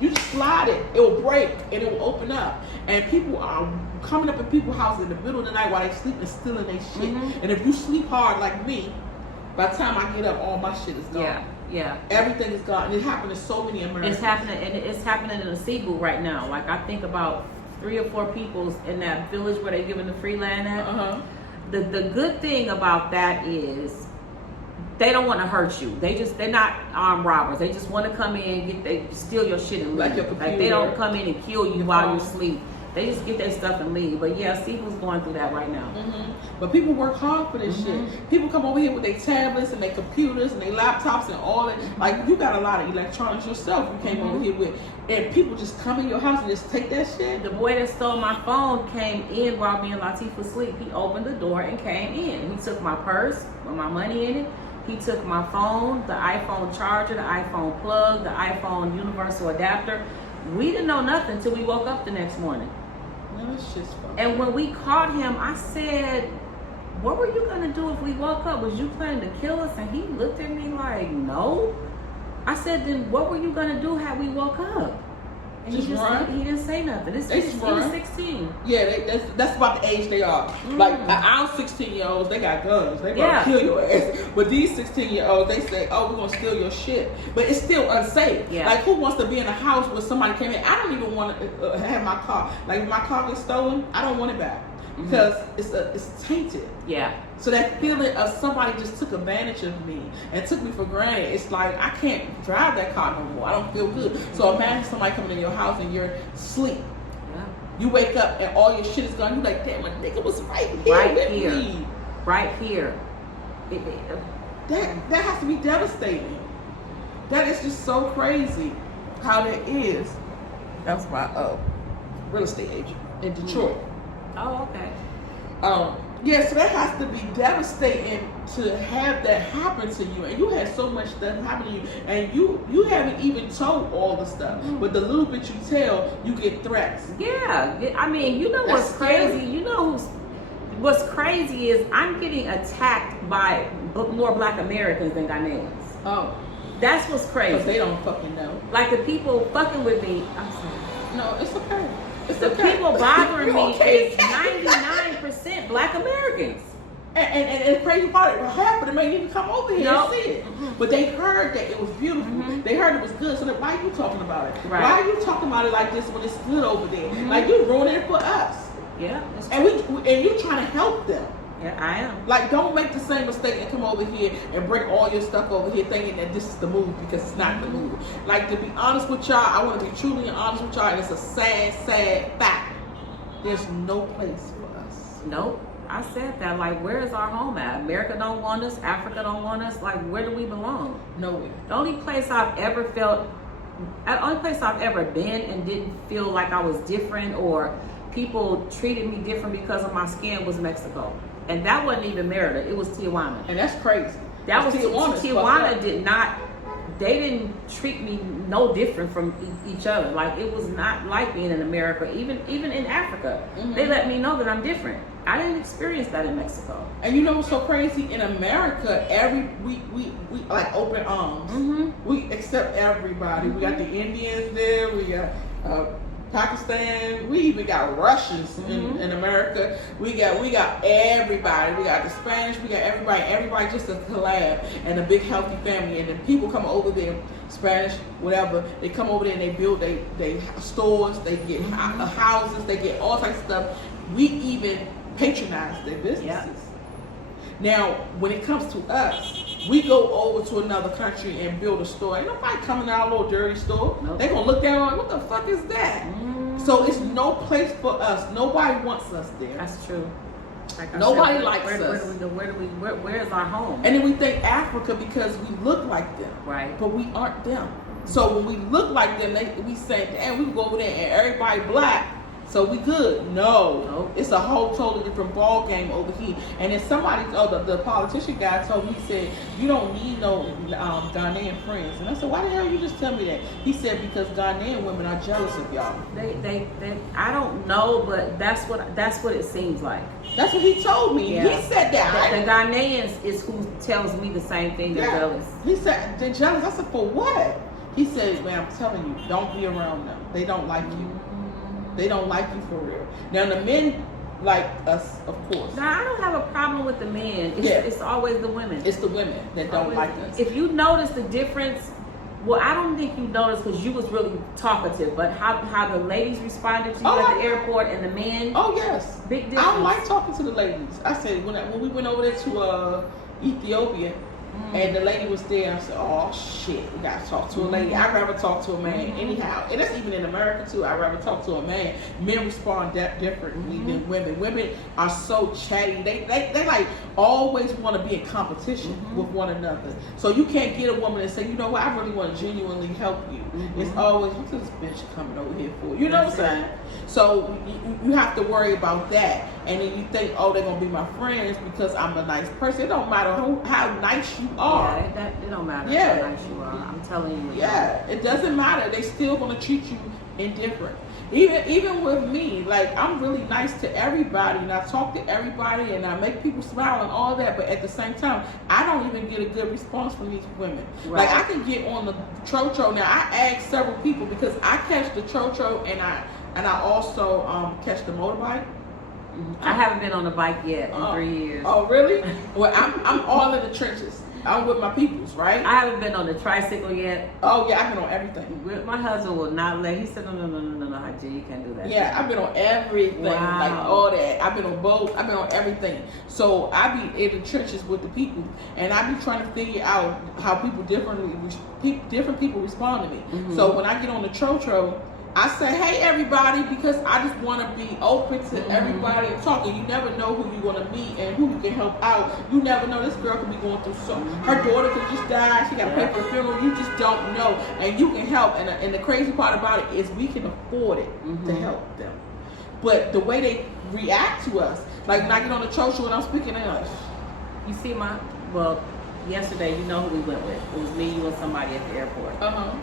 you just slide it, it will break and it will open up. And people are coming up in people's houses in the middle of the night while they sleep and stealing their shit. And if you sleep hard like me, by the time I get up, all my shit is gone. Yeah. Everything is gone. It happened to so many Americans. It's happening, and it's happening in the Cebu right now. Like, I think about 3 or 4 people in that village where they're giving the free land at. The good thing about that is they don't want to hurt you. They're not armed robbers. They just want to come in, steal your shit and leave. Like your computer. Like, they don't come in and kill you while you sleep. They just get their stuff and leave. But yeah, Cebu's going through that right now. But people work hard for this shit. People come over here with their tablets and their computers and their laptops and all that. Like, you got a lot of electronics yourself you came over here with. And people just come in your house and just take that shit. The boy that stole my phone came in while me and Latif was asleep. He opened the door and came in. He took my purse with my money in it. He took my phone, the iPhone charger, the iPhone plug, the iPhone universal adapter. We didn't know nothing until we woke up the next morning. No, it's just fun. And when we caught him, I said, what were you going to do if we woke up? Was you planning to kill us? And he looked at me like, no. I said, then what were you going to do had we woke up? And just run? He didn't say nothing. He was 16. Yeah, that's about the age they are. Like, our 16-year-olds, they got guns. They gonna kill your ass. But these 16-year-olds, they say, oh, we're gonna steal your shit. But it's still unsafe. Like, who wants to be in a house where somebody came in? I don't even want to have my car. Like, if my car gets stolen, I don't want it back. Because it's tainted. So that feeling of somebody just took advantage of me and took me for granted, it's like I can't drive that car no more. I don't feel good. So imagine somebody coming in your house and you're asleep. You wake up and all your shit is gone. You're like, damn, my nigga was right here with me. Right here. That has to be devastating. That is just so crazy how that is. That's my real estate agent in Detroit. Oh, okay. Yeah, so that has to be devastating to have that happen to you, and you had so much stuff happen to you, and you haven't even told all the stuff, but the little bit you tell, you get threats. Yeah, I mean, you know what's crazy? You know what's crazy is I'm getting attacked by more Black Americans than Ghanaians. Oh, that's what's crazy. Because they don't fucking know. Like, the people fucking with me. I'm sorry. No, it's okay. The people bothering me is 99% Black Americans. And the crazy part, half of them ain't even come over here and see it. But they heard that it was beautiful. They heard it was good. So then why are you talking about it? Right. Why are you talking about it like this when it's good over there? Like, you're ruining it for us. Yeah. And you're trying to help them. Yeah, I am. Like, don't make the same mistake and come over here and bring all your stuff over here thinking that this is the move, because it's not the move. Like, to be honest with y'all, I want to be truly honest with y'all, and it's a sad, sad fact. There's no place for us. Nope. I said that. Like, where is our home at? America don't want us. Africa don't want us. Like, where do we belong? Nowhere. The only place I've ever been and didn't feel like I was different or people treated me different because of my skin was Mexico. And that wasn't even Merida. It was Tijuana. And that's crazy. That was Tijuana they didn't treat me no different from each other. Like, it was not like being in America, even in Africa. They let me know that I'm different. I didn't experience that in Mexico. And you know what's so crazy? In America, we like open arms. We accept everybody. We got the Indians there. We got Pakistan. We even got Russians in America. We got everybody. We got the Spanish. We got everybody. Everybody just a collab and a big healthy family. And then people come over there, Spanish, whatever. They come over there and they build they stores. They get houses. They get all types of stuff. We even patronize their businesses. Now, when it comes to us, we go over to another country and build a store. Ain't nobody coming to our little dirty store. Nope. They gonna look down like, what the fuck is that? So it's no place for us. Nobody wants us there. That's true. Like I Nobody said, likes us. Where's our home? And then we think Africa because we look like them. Right. But we aren't them. So when we look like them, we say, damn, we go over there and everybody black, so we good. No. Nope. It's a whole totally different ball game over here. And then somebody, the politician guy told me, he said, you don't need no Ghanaian friends. And I said, why the hell you just tell me that? He said, because Ghanaian women are jealous of y'all. They I don't know, but that's what it seems like. That's what he told me. Yeah. He said that. The Ghanaians is who tells me the same thing. They're jealous. He said, they're jealous. I said, for what? He said, man, I'm telling you, don't be around them. They don't like you. They don't like you for real. Now, the men like us, of course. Now, I don't have a problem with the men. It's always the women. It's the women that don't like us. If you notice the difference, well, I don't think you noticed because you was really talkative, but how the ladies responded to you at the airport and the men. Oh, yes. Big difference. I don't like talking to the ladies. I said, when we went over there to Ethiopia, and the lady was there, I said, oh shit, we gotta talk to a lady. I'd rather talk to a man anyhow. And that's even in America too. I'd rather talk to a man. Men respond that differently than women. Women are so chatty. They like always want to be in competition with one another. So you can't get a woman and say, you know what, I really want to genuinely help you. It's always, what's this bitch coming over here for? You know what I'm saying? So you have to worry about that. And then you think, oh, they're going to be my friends because I'm a nice person. It don't matter how nice you are. Yeah, it don't matter how nice you are. I'm telling you. Yeah, it doesn't matter. They still going to treat you indifferent. Even with me, like, I'm really nice to everybody and I talk to everybody and I make people smile and all that, but at the same time, I don't even get a good response from these women. Right. Like, I can get on the Trocho. Now, I asked several people because I catch the Trocho and I also catch the motorbike. I haven't been on a bike yet in 3 years. Oh, really? Well, I'm all in the trenches. I'm with my peoples, right? I haven't been on the tricycle yet. Oh, yeah, I've been on everything. My husband will not let. He said, no, Haji, you can't do that. Yeah, I've been on everything, like all that. I've been on boats. I've been on everything. So I be in the trenches with the people, and I be trying to figure out how different people respond to me. So when I get on the Trocho, I say, hey, everybody, because I just want to be open to everybody and talking. You never know who you're going to meet and who you can help out. You never know. This girl could be going through something. Her daughter could just die. She got to pay for the funeral. You just don't know. And you can help. And the crazy part about it is we can afford it to help them. But the way they react to us, like when I get on the Trocho and I'm speaking English. You see yesterday, you know who we went with. It was me, you, and somebody at the airport.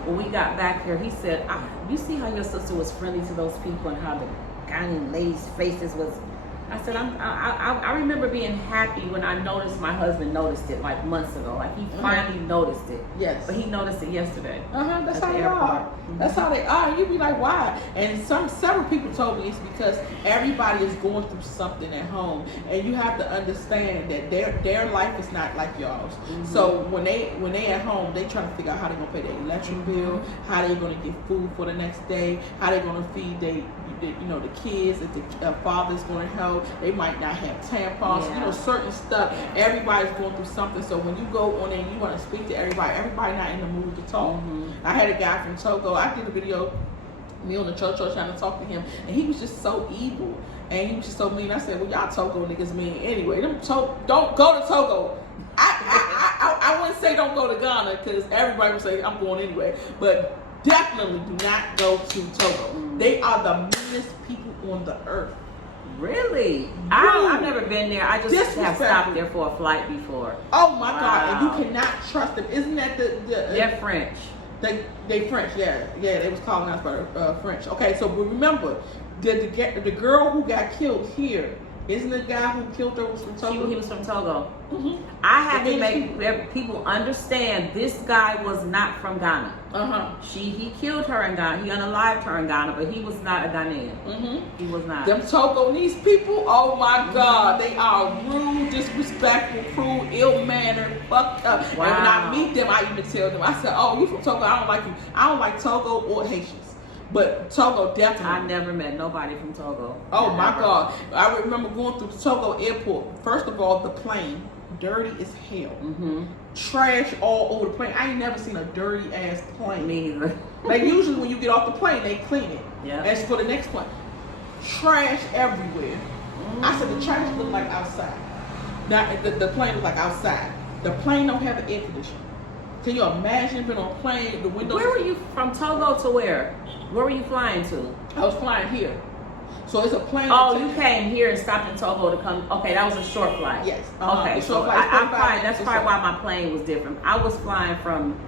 When we got back here, he said, you see how your sister was friendly to those people and how the Ghanaian ladies' faces was. I said, I remember being happy when I noticed my husband noticed it like months ago. Like he finally noticed it. Yes. But he noticed it yesterday. That's how they are. That's how they are. You be like, why? And several people told me it's because everybody is going through something at home, and you have to understand that their life is not like y'all's. So when they at home, they trying to figure out how they're gonna pay their electric bill, how they're gonna get food for the next day, how they're gonna feed the kids, if the father's gonna help. They might not have tampons, certain stuff. Everybody's going through something. So when you go on and you want to speak to everybody not in the mood to talk. I had a guy from Togo. I did a video, me on the Trocho trying to talk to him, and he was just so evil and he was just so mean. I said, well, y'all Togo niggas mean anyway. Don't go to Togo. I wouldn't say don't go to Ghana because everybody would say I'm going anyway, but definitely do not go to Togo. They are the meanest people on the earth. Really? I've never been there. I just have stopped there for a flight before. Oh my God! And you cannot trust them. Isn't that they're French? They French. Yeah. They was colonized by French. Okay, so but remember, the girl who got killed here, isn't the guy who killed her was from Togo? He was from Togo. I had to make people understand this guy was not from Ghana. He killed her in Ghana. He unalived her in Ghana, but he was not a Ghanaian. He was not. Them Togolese people, oh my God, they are rude, disrespectful, cruel, ill-mannered, fucked up. And when I meet them, I even tell them, I said, oh, you from Togo? I don't like you. I don't like Togo or Haitians. But Togo definitely. I never met nobody from Togo. Oh my God. I remember going through the Togo airport. First of all, the plane, dirty as hell. Trash all over the plane. I ain't never seen a dirty ass plane. Me either. Like usually when you get off the plane, they clean it. Yeah. As for the next plane, trash everywhere. I said, the trash look like outside. Now, the plane was like outside. The plane don't have an air conditioner. Can you imagine being on a plane, the windows? Where were you from Togo to where? Where were you flying to? I was flying here. So it's a plane. Oh, you came here and stopped in Togo to come. Okay, that was a short flight. Yes. Okay, so that's probably why my plane was different. I was flying from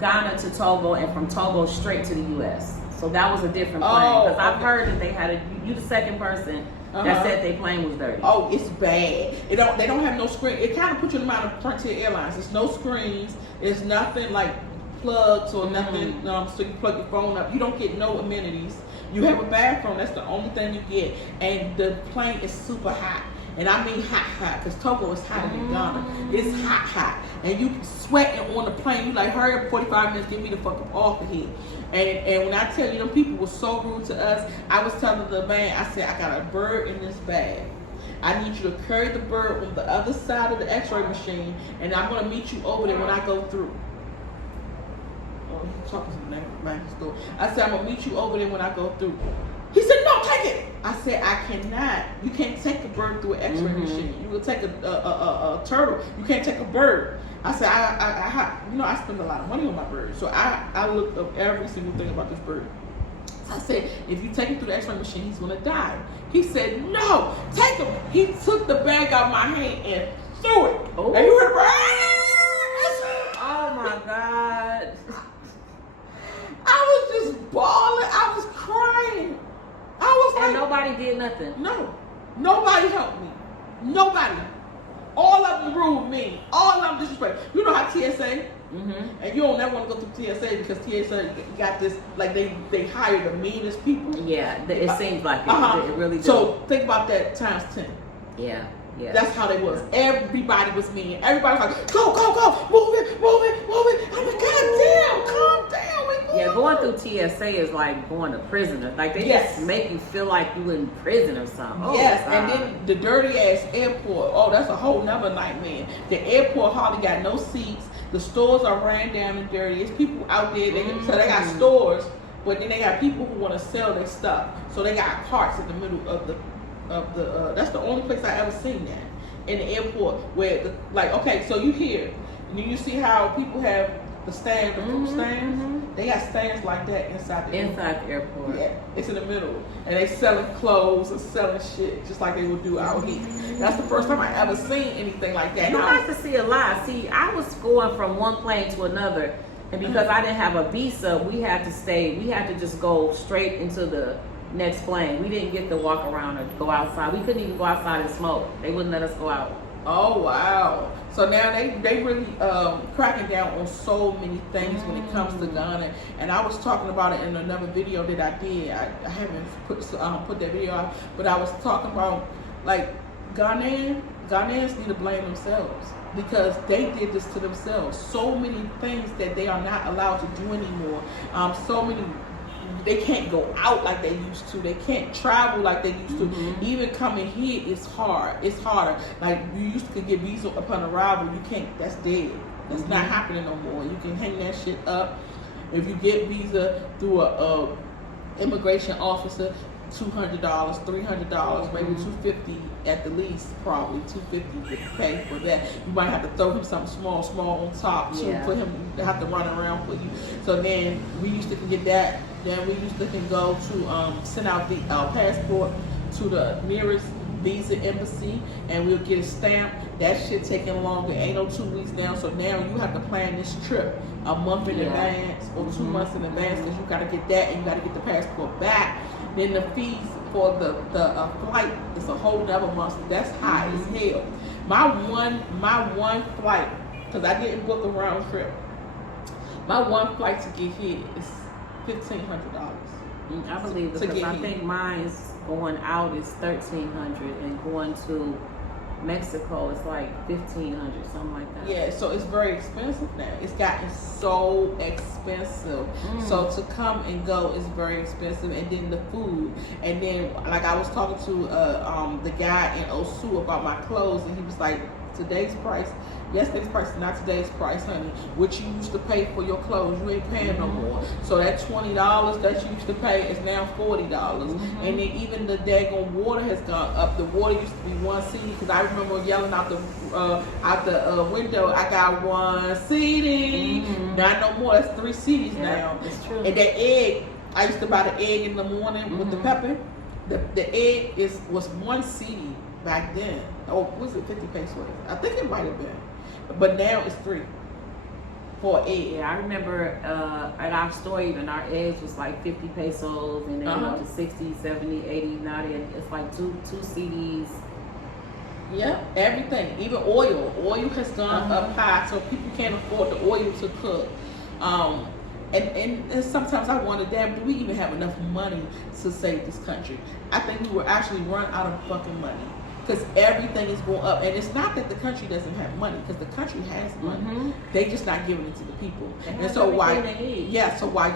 Ghana to Togo and from Togo straight to the U.S. So that was a different plane because I've heard that they had you the second person that said their plane was dirty. Oh, it's bad. They don't have no screen. It kind of puts you in the mind of Frontier Airlines. There's no screens. It's nothing like plugs or nothing. So you plug your phone up. You don't get no amenities. You have a bathroom. That's the only thing you get. And the plane is super hot. And I mean hot, because Togo is hotter than Ghana. It's hot. And you sweating on the plane. You like, hurry up, 45 minutes, get me the fuck up off of here. And when I tell you, them people were so rude to us, I was telling the man, I said, I got a bird in this bag. I need you to carry the bird on the other side of the x-ray machine, and I'm going to meet you over there when I go through. Oh, he's talking to the man store. I said, I'm going to meet you over there when I go through. He said, no, take it. I said, I cannot. You can't take a bird through an x-ray machine. You will take a turtle. You can't take a bird. I said, I spend a lot of money on my bird. So I looked up every single thing about this bird. I said, if you take him through the x-ray machine, he's going to die. He said, no, take him. He took the bag out of my hand and threw it. Oh. And you heard, oh my God. I was just bawling. I was crying. I was and like, nobody did nothing. No. Nobody helped me. Nobody. All of them rude me. All of them disrespect. You know how TSA? And you don't never want to go through TSA because TSA got this, like they hire the meanest people. Yeah, it seems like it. It really does. So think about that times 10. Yeah. That's how they was. Everybody was mean. Everybody was like, go, move it. I'm like, God damn, calm down. Yeah, going through TSA is like going to prison. Like they just make you feel like you in prison or something. Oh, yes, and then the dirty ass airport. Oh, that's a whole nother nightmare. The airport hardly got no seats. The stores are ran down and dirty. There's people out there. So they got stores, but then they got people who want to sell their stuff. So they got carts in the middle of the that's the only place I ever seen that, in the airport, where so you here, and you see how people have the stand, the food stands. They got stands like that inside the airport. Yeah, it's in the middle, and they selling clothes and selling shit just like they would do out here. That's the first time I ever seen anything like that. You like to see a lot. See, I was going from one plane to another, and because I didn't have a visa, we had to just go straight into the next plane. We didn't get to walk around or go outside. We couldn't even go outside and smoke. They wouldn't let us go out. Oh wow! So now they really cracking down on so many things when it comes to Ghana. And I was talking about it in another video that I did. I haven't put that video out, but I was talking about like Ghanaians need to blame themselves because they did this to themselves. So many things that they are not allowed to do anymore. They can't go out like they used to. They can't travel like they used to. Even coming here is hard. It's harder. Like you used to get visa upon arrival. You can't. That's dead. That's not happening no more. You can hang that shit up. If you get visa through a immigration officer, $200, $300, maybe $250 at the least, probably $250 to pay for that. You might have to throw him something small on top too, for him to have to run around for you. So then we used to get that. Then we used to can go to send out the passport to the nearest visa embassy, and we'll get a stamp. That shit taking longer. Ain't no 2 weeks now. So now you have to plan this trip a month in advance or 2 months in advance because you got to get that and you got to get the passport back. Then the fees for the flight is a whole nother monster. That's high as hell. My one flight, because I didn't book a round trip. My one flight to get here is $1,500. I believe it because I think mine's going out is $1,300 and going to Mexico is like $1,500, something like that. Yeah, so it's very expensive now. It's gotten so expensive. So to come and go is very expensive, and then the food. And then, like I was talking to the guy in Osu about my clothes, and he was like, today's price, Yesterday's price is not today's price, honey. What you used to pay for your clothes, you ain't paying no more. So that $20 that you used to pay is now $40. And then even the daggone water has gone up. The water used to be 1 CD, because I remember yelling out the window, I got 1 CD. Not no more. That's 3 CDs now. It's true. And that egg, I used to buy the egg in the morning with the pepper. The egg was 1 CD back then. Oh, was it 50 pesos? I think it might have been. But now it's 3 for an egg. Yeah, I remember at our store, even our eggs was like 50 pesos, and then up to 60, 70, 80. Now it's like two CDs. Yeah, everything. Even oil. Oil has gone up high, so people can't afford the oil to cook. And sometimes I wonder, damn, do we even have enough money to save this country? I think we will actually run out of fucking money, because everything is going up. And it's not that the country doesn't have money, because the country has money. They just not giving it to the people. And so while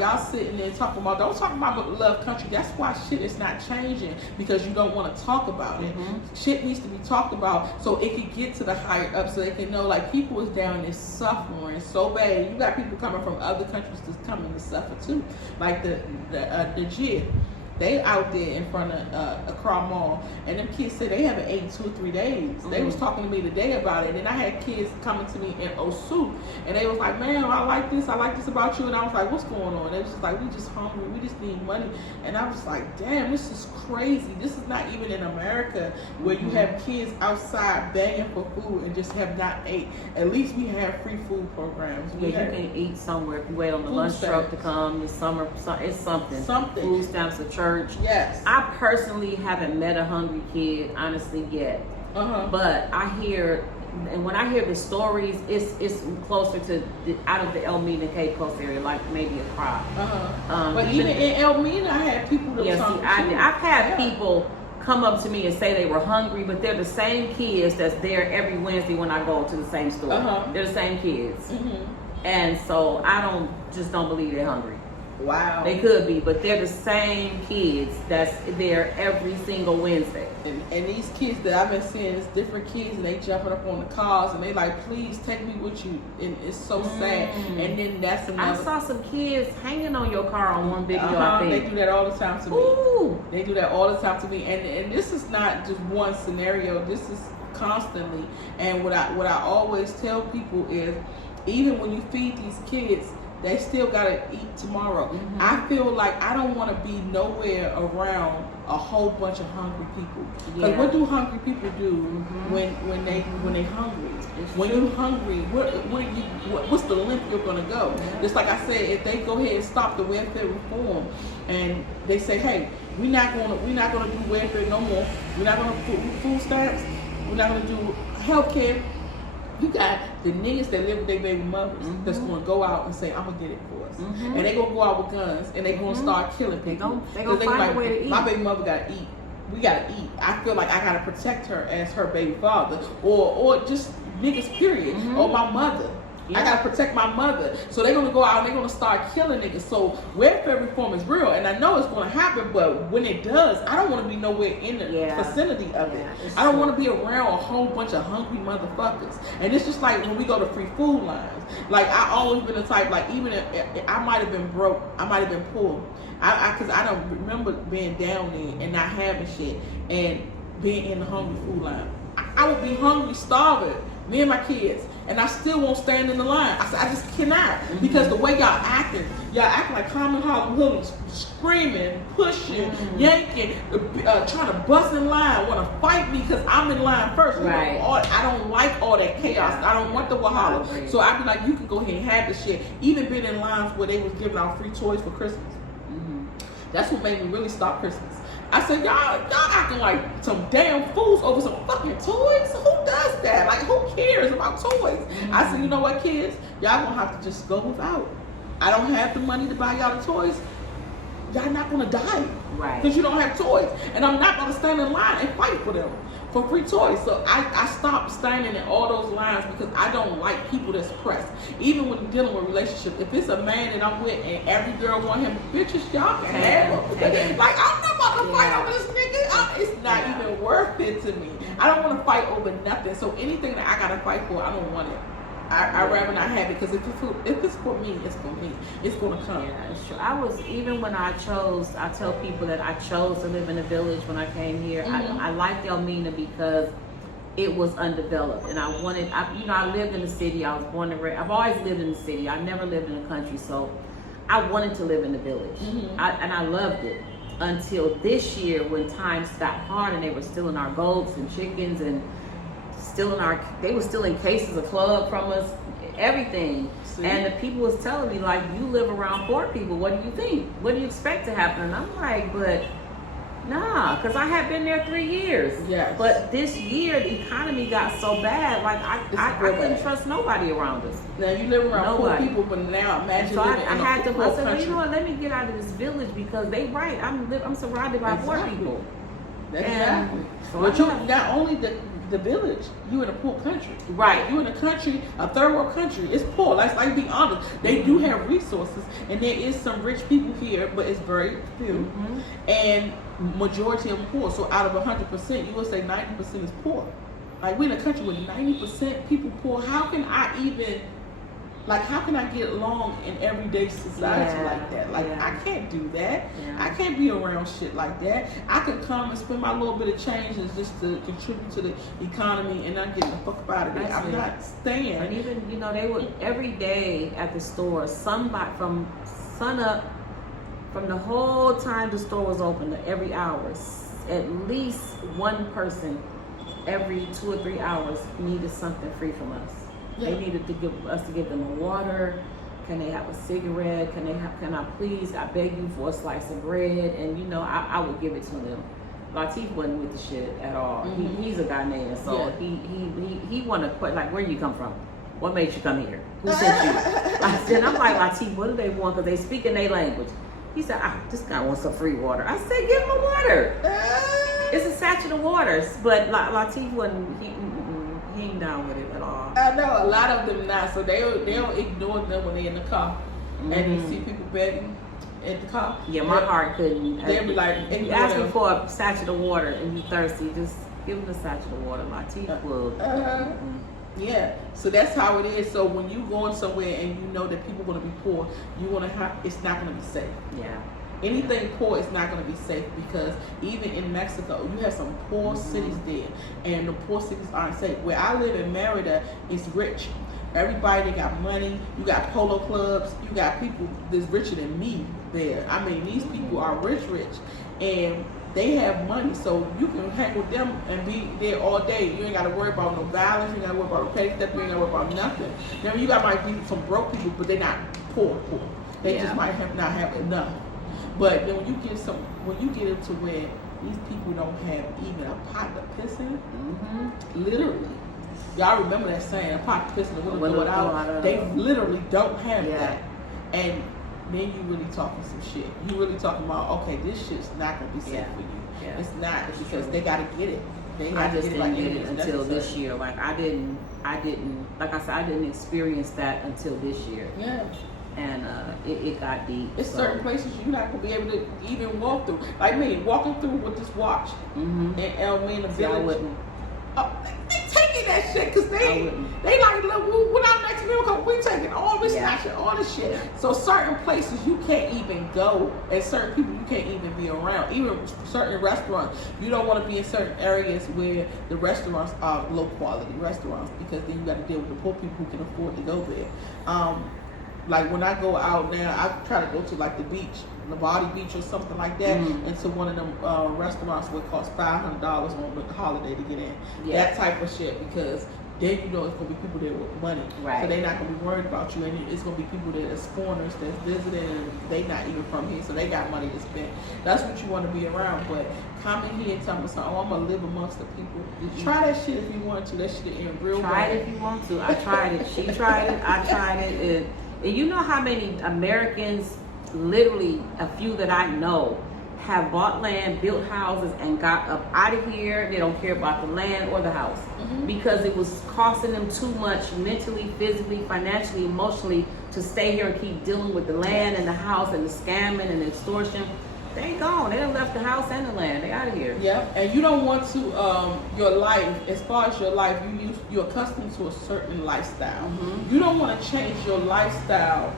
y'all sitting there talking about, don't talk about love country, that's why shit is not changing, because you don't want to talk about it. Shit needs to be talked about so it can get to the higher up, so they can know, like, people is down there suffering so bad. You got people coming from other countries that's coming to suffer too, like the JIT. They out there in front of Accra Mall, and them kids said they haven't ate 2 or 3 days. They was talking to me today about it, and I had kids coming to me in Osu, and they was like, man, I like this about you. And I was like, what's going on? They was just like, we just hungry, we just need money. And I was like, damn, this is crazy. This is not even in America, where you have kids outside begging for food and just have not ate. At least we have free food programs. You can eat somewhere if you wait on the lunch truck to come this summer. It's something. Food stamps at church. Yes. I personally haven't met a hungry kid, honestly, yet. But I hear, and when I hear the stories, it's closer to out of the Elmina Cape Coast area, like maybe Accra. But even in Elmina, I had people that I've had people come up to me and say they were hungry, but they're the same kids that's there every Wednesday when I go to the same store. They're the same kids. And so I don't believe they're hungry. Wow. They could be, but they're the same kids that's there every single Wednesday. And these kids that I've been seeing is different kids, and they jumping up on the cars and they like, please take me with you. And it's so sad. And then that's another. I saw some kids hanging on your car on one video, I think. They do that all the time to me. They do that all the time to me. And this is not just one scenario. This is constantly. And what I always tell people is, even when you feed these kids, they still gotta eat tomorrow. I feel like I don't want to be nowhere around a whole bunch of hungry people. Because what do hungry people do when they hungry? When you're hungry, what's the length you're gonna go? Just like I said, if they go ahead and stop the welfare reform, and they say, hey, we're not gonna do welfare no more. We're not gonna put food stamps. We're not gonna do healthcare. You got the niggas that live with their baby mothers that's going to go out and say, I'm going to get it for us. And they going to go out with guns, and they going to start killing people. They going to find a way to eat. My baby mother got to eat. We got to eat. I feel like I got to protect her as her baby father, or just niggas, period, or my mother. I gotta protect my mother. So they're gonna go out and they're gonna start killing niggas. So welfare reform is real, and I know it's gonna happen, but when it does, I don't wanna be nowhere in the vicinity of it. I don't wanna be around a whole bunch of hungry motherfuckers. And it's just like when we go to free food lines. Like, I always been the type, like, even if I might have been broke, I might have been poor. Cause I don't remember being down there and not having shit and being in the hungry food line. I would be hungry, starving, me and my kids, and I still won't stand in the line. I just cannot, because the way y'all acting like common Harlem hoodlums, screaming, pushing, yanking, trying to bust in line, want to fight me because I'm in line first. Right. I don't like all that chaos. I don't want the wahala. So I be like, you can go ahead and have the shit. Even been in lines where they was giving out free toys for Christmas. That's what made me really stop Christmas. I said, y'all acting like some damn fools over some fucking toys? Who does that? Like, who cares about toys? I said, you know what, kids? Y'all gonna have to just go without. I don't have the money to buy y'all the toys. Y'all not gonna die. Right. Because you don't have toys. And I'm not gonna stand in line and fight for them for free toys. So I stopped standing in all those lines because I don't like people that's pressed. Even when you're dealing with relationships, if it's a man that I'm with and every girl want him, bitches, y'all can have him. Like, I'm not about to fight over this nigga. it's not even worth it to me. I don't want to fight over nothing. So anything that I gotta fight for, I don't want it. I'd rather not have it, because if it's for me, it's for me. It's gonna come. Yeah, it's true. I was, even when I tell people that I chose to live in a village when I came here. I liked Elmina because it was undeveloped, and I lived in the city. I was born and raised. I've always lived in the city. I never lived in the country, so I wanted to live in the village, and I loved it until this year when times got hard and they were stealing our goats and chickens and they were stealing cases of club from us, everything. See? And the people was telling me, like, you live around poor people, what do you think? What do you expect to happen? And I'm like, but nah, because I had been there 3 years. Yes. But this year the economy got so bad, like I couldn't trust nobody around us. Now you live around poor people, but now imagine living in a poor country. Well, you know what, let me get out of this village, because they right. I'm surrounded by poor people. Exactly. But you not only the village, you in a poor country. Right. You in a country, a third world country. It's poor. Like be honest. They do have resources, and there is some rich people here, but it's very few. And majority of them poor. So out of 100%, you would say 90% is poor. Like, we're in a country with 90% people poor. How can I get along in everyday society like that? Like, I can't do that. I can't be around shit like that. I could come and spend my little bit of change and just to contribute to the economy and not getting the fuck up out of there. I'm not staying. And even, they would, every day at the store, somebody from sun up, from the whole time the store was open to every hour, at least one person every 2 or 3 hours needed something free from us. They needed to give them water. Can they have a cigarette? Can I please, I beg you for a slice of bread? And I would give it to them. Latif wasn't with the shit at all. He's a Ghanaian, so he wanted to quit. Like, where you come from? What made you come here? Who sent you? I'm like, Latif, what do they want? Because they speak in their language. He said, this guy wants some free water. I said, give him a water. It's a sachet of waters. But Latif wasn't, he ain't down with it at all. I know, a lot of them not. So they'll ignore them when they're in the car. And they see people begging at the car. Yeah, my heart couldn't. They'll be like, if you ask me for a sachet of water and you're thirsty, just give him a sachet of water. Latif will. Yeah, so that's how it is. So when you going somewhere and you know that people are going to be poor, it's not going to be safe. Yeah. Anything poor is not going to be safe, because even in Mexico, you have some poor cities there, and the poor cities aren't safe. Where I live in Merida, it's rich. Everybody, they got money. You got polo clubs. You got people that's richer than me there. I mean, these people are rich, and they have money, so you can hang with them and be there all day. You ain't got to worry about no violence. You ain't got to worry about no petty theft. You ain't got to worry about nothing. Now, you might be some broke people, but they're not poor. They just might not have enough. But then when you get into where these people don't have even a pot to piss in, literally. Y'all remember that saying, a pot to piss in, the window throw it out. They literally don't have that. And then you really talking some shit. You really talking about, okay, this shit's not gonna be safe for you. Yeah. It's not, because they gotta get it. I just didn't get it until this year. Like I didn't like I said, I didn't experience that until this year. Yeah. And it got deep. It's certain places you're not gonna be able to even walk through. Like me, walking through with this watch in Elmina Village. They taking that shit, because they like, look, when our next meal comes, we taking all this snatching, all this shit. So certain places you can't even go, and certain people you can't even be around. Even certain restaurants, you don't want to be in certain areas where the restaurants are low quality restaurants, because then you got to deal with the poor people who can afford to go there. Like when I go out now, I try to go to like the beach, Labadi Beach or something like that, into one of them restaurants where it costs $500 on the holiday to get in. Yeah. That type of shit, because then you know it's gonna be people there with money, so they're not gonna be worried about you, and it's gonna be people that is foreigners that's visiting, and they not even from here, so they got money to spend. That's what you want to be around. But come in here and tell me something. Oh, I'm gonna live amongst the people. Try that shit if you want to. That shit in real. Try it if you want to. I tried it. She tried it. I tried it. And you know how many Americans, literally a few that I know, have bought land, built houses, and got up out of here. They don't care about the land or the house because it was costing them too much mentally, physically, financially, emotionally to stay here and keep dealing with the land and the house and the scamming and the extortion. they gone. They done left the house and the land. They out of here. Yeah, and you don't want to your life. As far as your life, you're accustomed to a certain lifestyle. You don't want to change your lifestyle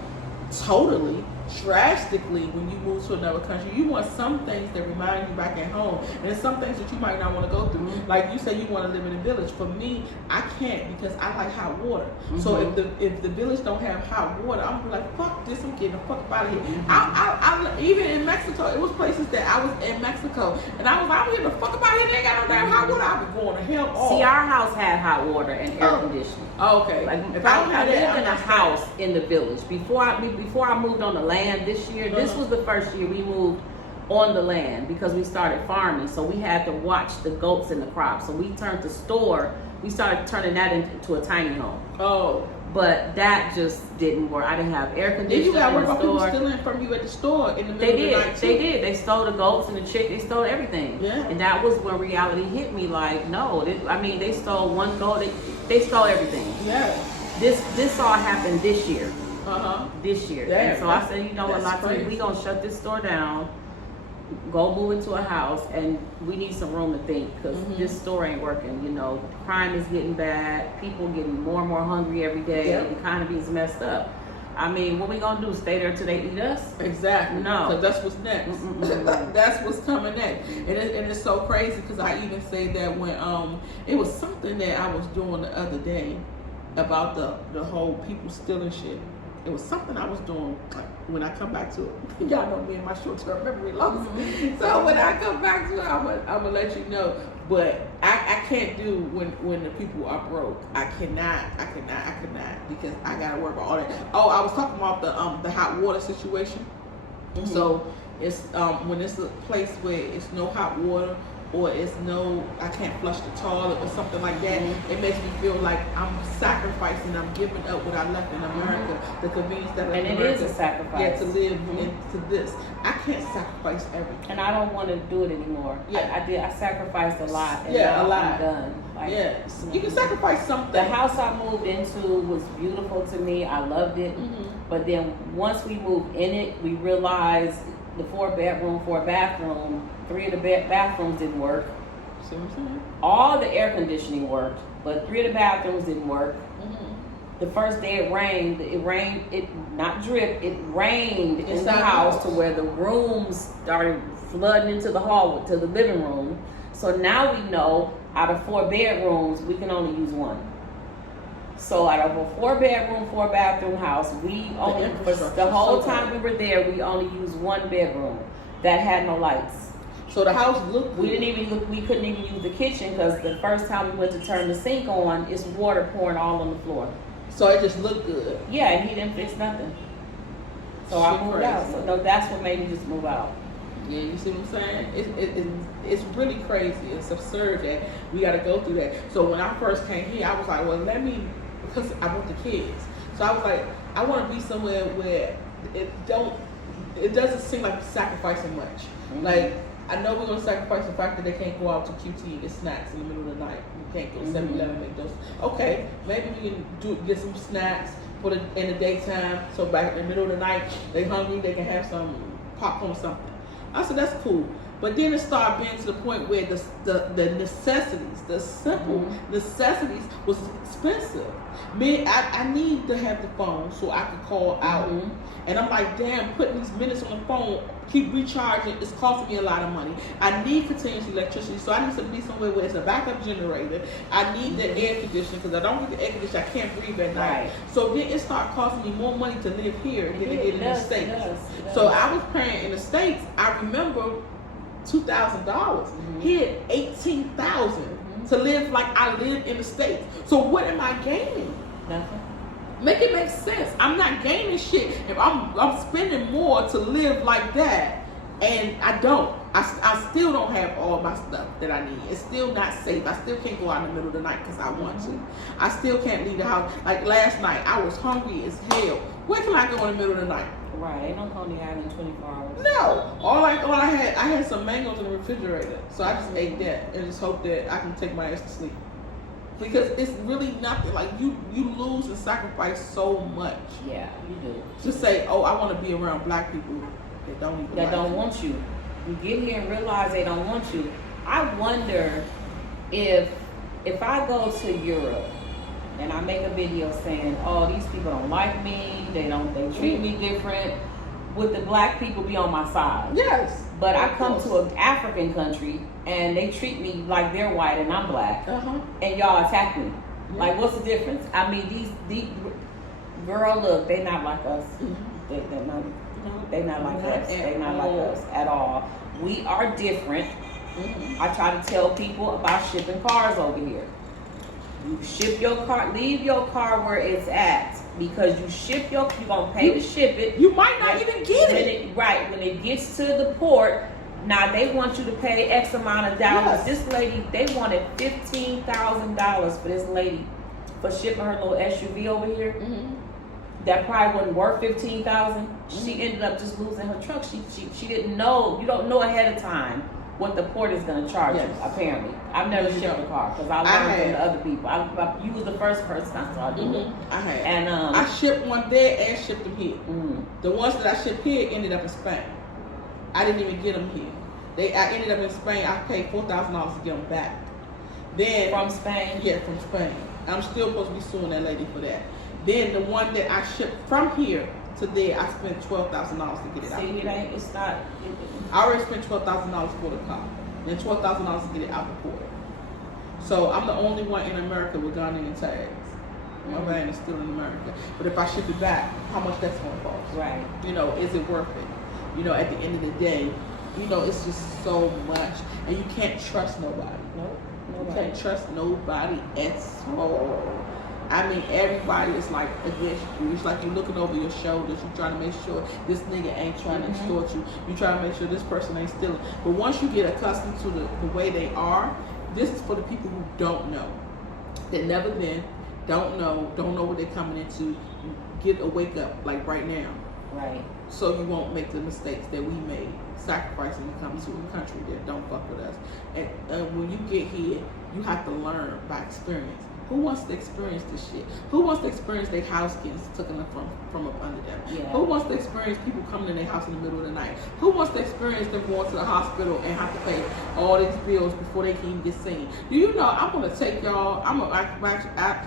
totally, drastically when you move to another country. You want some things that remind you back at home, and there's some things that you might not want to go through. Like you say, you want to live in a village. For me, I can't because I like hot water. So if the village don't have hot water, I'm gonna be like, fuck this, I'm getting the fuck out of here. I even in Mexico, it was places that I was in Mexico, and I was like, I'm getting the fuck up out of here. They ain't got no damn hot water. I've been going to hell. See, our house had hot water and air conditioning. Oh, okay. Like if I don't have lived that, in a house in the village before I moved on the land this year. This was the first year we moved on the land because we started farming. So we had to watch the goats and the crops. So we turned the store. We started turning that into a tiny home. Oh. But that just didn't work. I didn't have air conditioning. Then you got in the work people store. stealing from you at the store in the middle of the night. They did. They stole the goats and the chick. They stole everything. Yeah. And that was when reality hit me. Like, no. They stole one goat. They stole everything. Yeah. This all happened this year. This year. Yeah, and so I said, you know what, Latoya, we gonna shut this store down, go move into a house, and we need some room to think because this store ain't working. You know, crime is getting bad, people getting more and more hungry every day, the economy is messed up. I mean, what we gonna do? Stay there till they eat us? Exactly. No. Because that's what's next. That's what's coming next. And it's so crazy because I even say that when it was something that I was doing the other day about the whole people stealing shit. It was something I was doing when I come back to it. Y'all know me and my short-term memory loss. So when I come back to it, I'm gonna let you know. But I can't do when the people are broke. I cannot because I gotta work about all that. Oh, I was talking about the hot water situation. So it's when it's a place where it's no hot water, or I can't flush the toilet or something like that, it makes me feel like I'm sacrificing, I'm giving up what I left in America, the convenience that I left in America. And it is a sacrifice. Yeah, to live into this. I can't sacrifice everything. And I don't want to do it anymore. Yeah. I sacrificed a lot. And a lot. I'm done. You can sacrifice something. The house I moved into was beautiful to me. I loved it. But then once we moved in it, we realized the 4-bedroom, 4-bathroom, 3 of the bathrooms didn't work. All the air conditioning worked, but 3 of the bathrooms didn't work. The first day it rained, not drip, it rained in the house to where the rooms started flooding into the hall, to the living room. So now we know out of 4 bedrooms, we can only use 1. So out of a 4-bedroom, 4-bathroom house, we only, the whole time we were there, we only used 1 bedroom that had no lights. So the house looked. We couldn't even use the kitchen because the first time we went to turn the sink on, it's water pouring all on the floor. So it just looked good. Yeah, and he didn't fix nothing. So I moved out. So no, that's what made me just move out. Yeah, you see what I'm saying? It's really crazy. It's absurd that we got to go through that. So when I first came here, I was like, well, because I want the kids. So I was like, I want to be somewhere where it doesn't seem like sacrificing much. Like, I know we're going to sacrifice the fact that they can't go out to QT and get snacks in the middle of the night. We can't go to 7-Eleven and make those. Okay, maybe we can get some snacks in the daytime. So back in the middle of the night, they hungry, they can have some popcorn or something. I said, that's cool. But then it started being to the point where the necessities, the simple necessities was expensive. I need to have the phone so I could call out. And I'm like, damn, putting these minutes on the phone, keep recharging, it's costing me a lot of money. I need continuous electricity, so I need to be somewhere where it's a backup generator. I need the air conditioning, because I don't get the air conditioning, I can't breathe at night. Right. So then it started costing me more money to live here than to get in the States. So I was paying in the States, I remember $2,000. Here, $18,000 to live like I live in the States. So what am I gaining? Nothing. Make it make sense. I'm not gaining shit if I'm spending more to live like that, and I don't. I still don't have all my stuff that I need. It's still not safe. I still can't go out in the middle of the night because I want to. I still can't leave the house. Like last night, I was hungry as hell. Where can I go in the middle of the night? Right, ain't no Coney Island 24 hours. No. All I had some mangoes in the refrigerator, so I just ate that and just hope that I can take my ass to sleep. Because it's really nothing. Like you lose and sacrifice so much. Yeah, you do. Just say, oh, I want to be around black people that don't even that don't want you. You get here and realize they don't want you. I wonder if I go to Europe and I make a video saying, oh, these people don't like me, they treat me different, would the black people be on my side? Yes. But I come to an African country and they treat me like they're white and I'm black, and y'all attack me. Yeah. Like, what's the difference? I mean, these girl, look, they not like us. They not like us. They not like us at all. We are different. I try to tell people about shipping cars over here. You ship your car, leave your car where it's at, because you're gonna pay to ship it. You might not even get it. Right, when it gets to the port, now they want you to pay X amount of dollars. Yes. This lady, they wanted $15,000 for this lady for shipping her little SUV over here. That probably wasn't worth $15,000. She ended up just losing her truck. She didn't know. You don't know ahead of time what the port is going to charge you, apparently. I've never shipped a car because I learned from the other people. You was the first person I saw do it. I had. And I shipped one there and shipped them here. The ones that I shipped here ended up in Spain. I didn't even get them here. I ended up in Spain. I paid $4,000 to get them back. Then from Spain? Yeah, from Spain. I'm still supposed to be suing that lady for that. Then the one that I shipped from here to there, I spent $12,000 to get it out. See, it's not. I already spent $12,000 for the car, and $12,000 to get it out the port. So I'm the only one in America with Ghanaian tags. My van is still in America. But if I ship it back, how much that's going to cost? Right. You know, is it worth it? You know, at the end of the day, you know, it's just so much, and you can't trust nobody. Nope. You can't trust nobody at all. I mean, everybody is like against you. It's like you're looking over your shoulders. You're trying to make sure this nigga ain't trying to extort you. You're trying to make sure this person ain't stealing. But once you get accustomed to the way they are, this is for the people who don't know. That never been, don't know what they're coming into. Get a wake up, like right now. Right. So you won't make the mistakes that we made, sacrificing to come to a country that don't fuck with us. And when you get here, you have to learn by experience. Who wants to experience this shit? Who wants to experience their house getting taken from up under them? Yeah. Who wants to experience people coming in their house in the middle of the night? Who wants to experience them going to the hospital and have to pay all these bills before they can even get seen? Do you know, I'm going to take y'all, I'm going to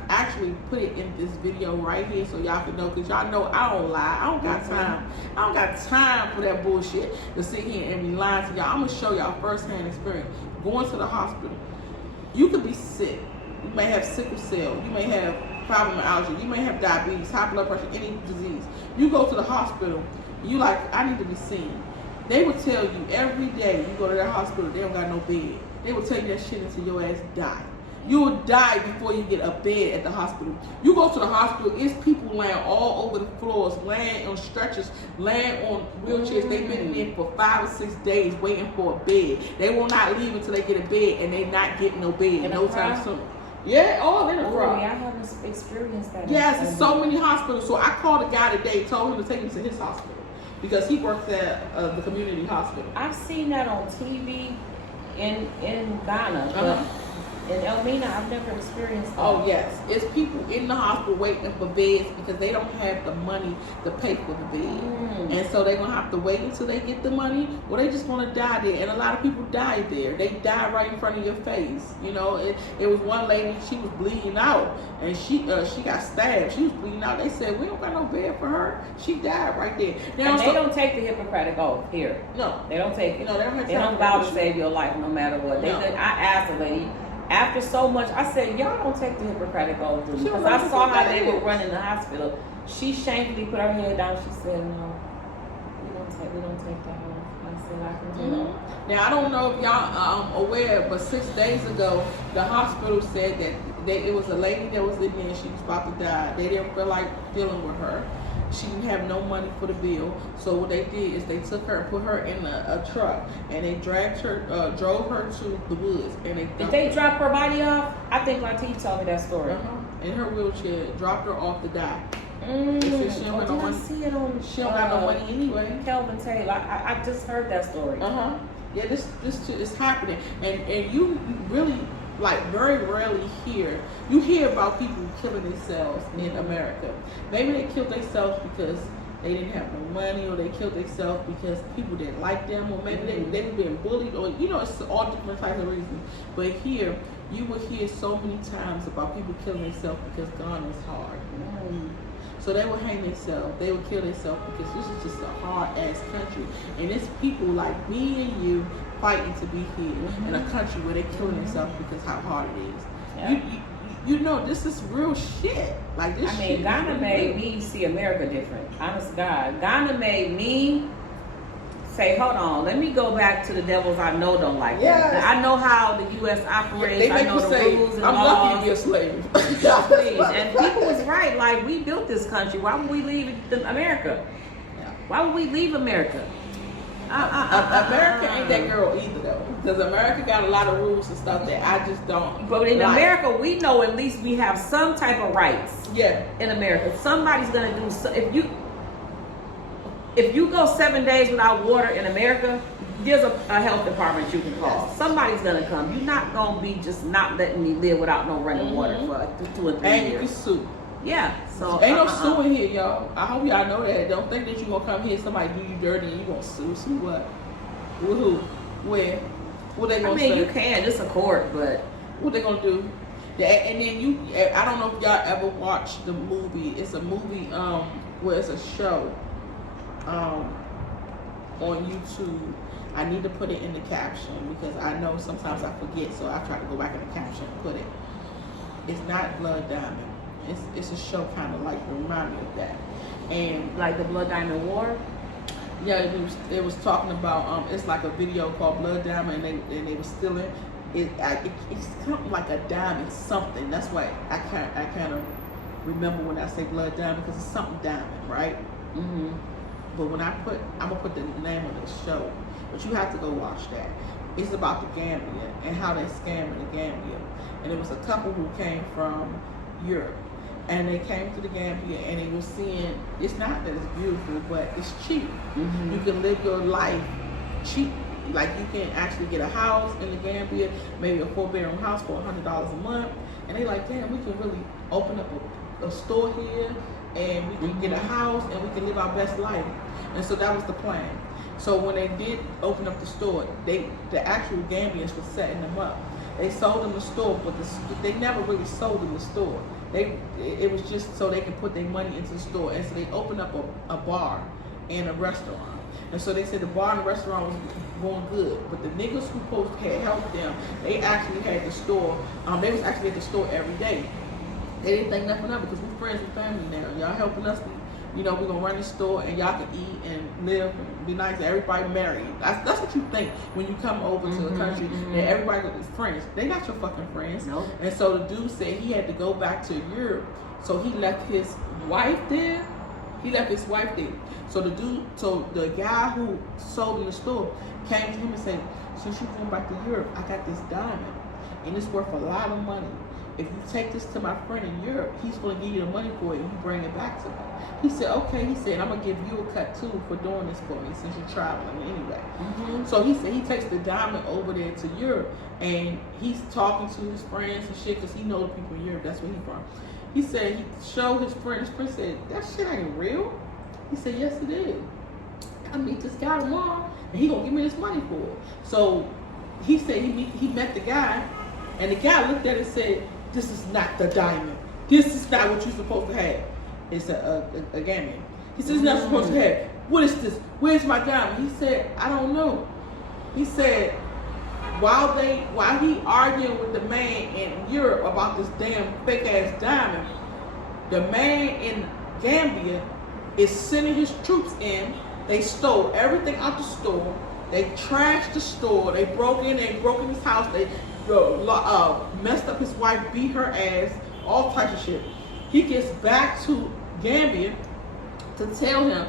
actually put it in this video right here so y'all can know, because y'all know I don't lie. I don't got time. I don't got time for that bullshit to sit here and be lying to y'all. I'm going to show y'all firsthand experience. Going to the hospital. You could be sick. You may have sickle cell. You may have fibromyalgia. You may have diabetes, high blood pressure, any disease. You go to the hospital. You like, I need to be seen. They will tell you every day you go to that hospital, they don't got no bed. They will take that shit until your ass die. You will die before you get a bed at the hospital. You go to the hospital, it's people laying all over the floors, laying on stretchers, laying on wheelchairs. They've been in there for 5 or 6 days waiting for a bed. They will not leave until they get a bed, and they not getting no bed no time soon. Yeah, all in the front. I haven't experienced that. Yes, there's so many hospitals. So I called a guy today, told him to take me to his hospital because he works at the community hospital. I've seen that on TV in Ghana, but in Elmina, I've never experienced that. Oh yes, it's people in the hospital waiting for beds because they don't have the money to pay for the bed, and so they're gonna have to wait until they get the money, or they just gonna die there. And a lot of people die there. They die right in front of your face. You know, it was one lady, she was bleeding out, and she got stabbed. She was bleeding out. They said we don't got no bed for her. She died right there. Now, and they don't take the Hippocratic oath here. No, they don't take it. No, they don't vow to save your life no matter what. No. I asked the lady. After so much, I said, y'all don't take the Hippocratic oath, because I saw how they were running the hospital. She shamefully put her head down. She said, no, we don't take that oath. I said, I can do that. Now, I don't know if y'all aware, but 6 days ago, the hospital said that it was a lady that was in there and she was about to die. They didn't feel like dealing with her. She didn't have no money for the bill. So what they did is they took her and put her in a truck, and they dragged her, drove her to the woods. And did they drop her body off? I think Latif told me that story. In her wheelchair, dropped her off to die. They said she don't got no money. See it on. She don't got no money anyway. Kelvin Taylor. I just heard that story. Yeah, this shit is happening, and you really, like, very rarely you hear about people killing themselves in America. Maybe they killed themselves because they didn't have no money, or they killed themselves because people didn't like them, or maybe they were being bullied, or it's all different types of reasons. But here, you will hear so many times about people killing themselves because Ghana is hard. So they will hang themselves, they will kill themselves because this is just a hard ass country, and it's people like me and you fighting to be here in a country where they're killing themselves because how hard it is. Yeah. You know, this is real shit. Like this. Ghana made me see America different. Honest to God, Ghana made me say, hold on, let me go back to the devils I know don't like. Yes. I know how the U.S. operates. They make I know you the say, rules and I'm laws. lucky to be a slave. Please. And people was right. Like, we built this country. Why would we leave America? Yeah. Why would we leave America? America ain't that girl either, though, because America got a lot of rules and stuff that I just don't. But in America, we know at least we have some type of rights. Yeah. In America, somebody's gonna do so. If you go 7 days without water in America, there's a health department you can call. Yes. Somebody's gonna come. You're not gonna be just not letting me live without no running water for 2 or 3 years. And you can sue. Yeah, so ain't no suing here, y'all. I hope y'all know that. Don't think that you gonna come here, somebody do you dirty, and you gonna sue. Sue what? With who? Where? What they gonna say? You can. It's a court, but what they gonna do? And then I don't know if y'all ever watched the movie. It's a movie where it's a show on YouTube. I need to put it in the caption because I know sometimes I forget, so I try to go back in the caption and put it. It's not Blood Diamond. It's a show kind of like remind me of that, and like the Blood Diamond War. Yeah, it was talking about it's like a video called Blood Diamond, and they were stealing it. It's something like a diamond something. That's why I kind of remember when I say Blood Diamond because it's something diamond, right? Mm-hmm. But when I'm gonna put the name of the show, but you have to go watch that. It's about the Gambia and how they're scamming the Gambia, and it was a couple who came from Europe. And they came to the Gambia and they were seeing, it's not that it's beautiful, but it's cheap. Mm-hmm. You can live your life cheap. Like you can actually get a house in the Gambia, maybe a 4-bedroom house for $100 a month. And they like, damn, we can really open up a store here and we can get a house and we can live our best life. And so that was the plan. So when they did open up the store, the actual Gambians were setting them up. They sold them the store, but they never really sold them the store. It was just so they can put their money into the store, and so they opened up a bar and a restaurant. And so they said the bar and the restaurant was going good, but the niggas who supposed to had helped them, they actually had the store. They was actually at the store every day. They didn't think nothing of it because we're friends and family now. Y'all helping us. We're gonna run the store and y'all can eat and live and be nice and everybody married. That's what you think when you come over to a country and everybody is friends. They not your fucking friends. Nope. And so the dude said he had to go back to Europe, so he left his wife there. So the guy who sold in the store came to him and said, since you're going back to Europe, I got this diamond and it's worth a lot of money. If you take this to my friend in Europe, he's going to give you the money for it and you bring it back to me. He said, okay. He said, I'm going to give you a cut too for doing this for me since you're traveling anyway. Mm-hmm. So he said he takes the diamond over there to Europe and he's talking to his friends and shit because he knows the people in Europe. That's where he's from. He said he showed his friend. His friend said, that shit ain't real. He said, yes, it is. I meet this guy tomorrow and he going to give me this money for it. So he said he met the guy and the guy looked at it and said, this is not the diamond. This is not what you're supposed to have. It's a Gambian. He said, it's not supposed to have. What is this? Where's my diamond? He said, I don't know. He said, while he arguing with the man in Europe about this damn fake ass diamond, the man in Gambia is sending his troops in. They stole everything out the store. They trashed the store. They broke in his house. They messed up his wife, beat her ass, all types of shit. He gets back to Gambia to tell him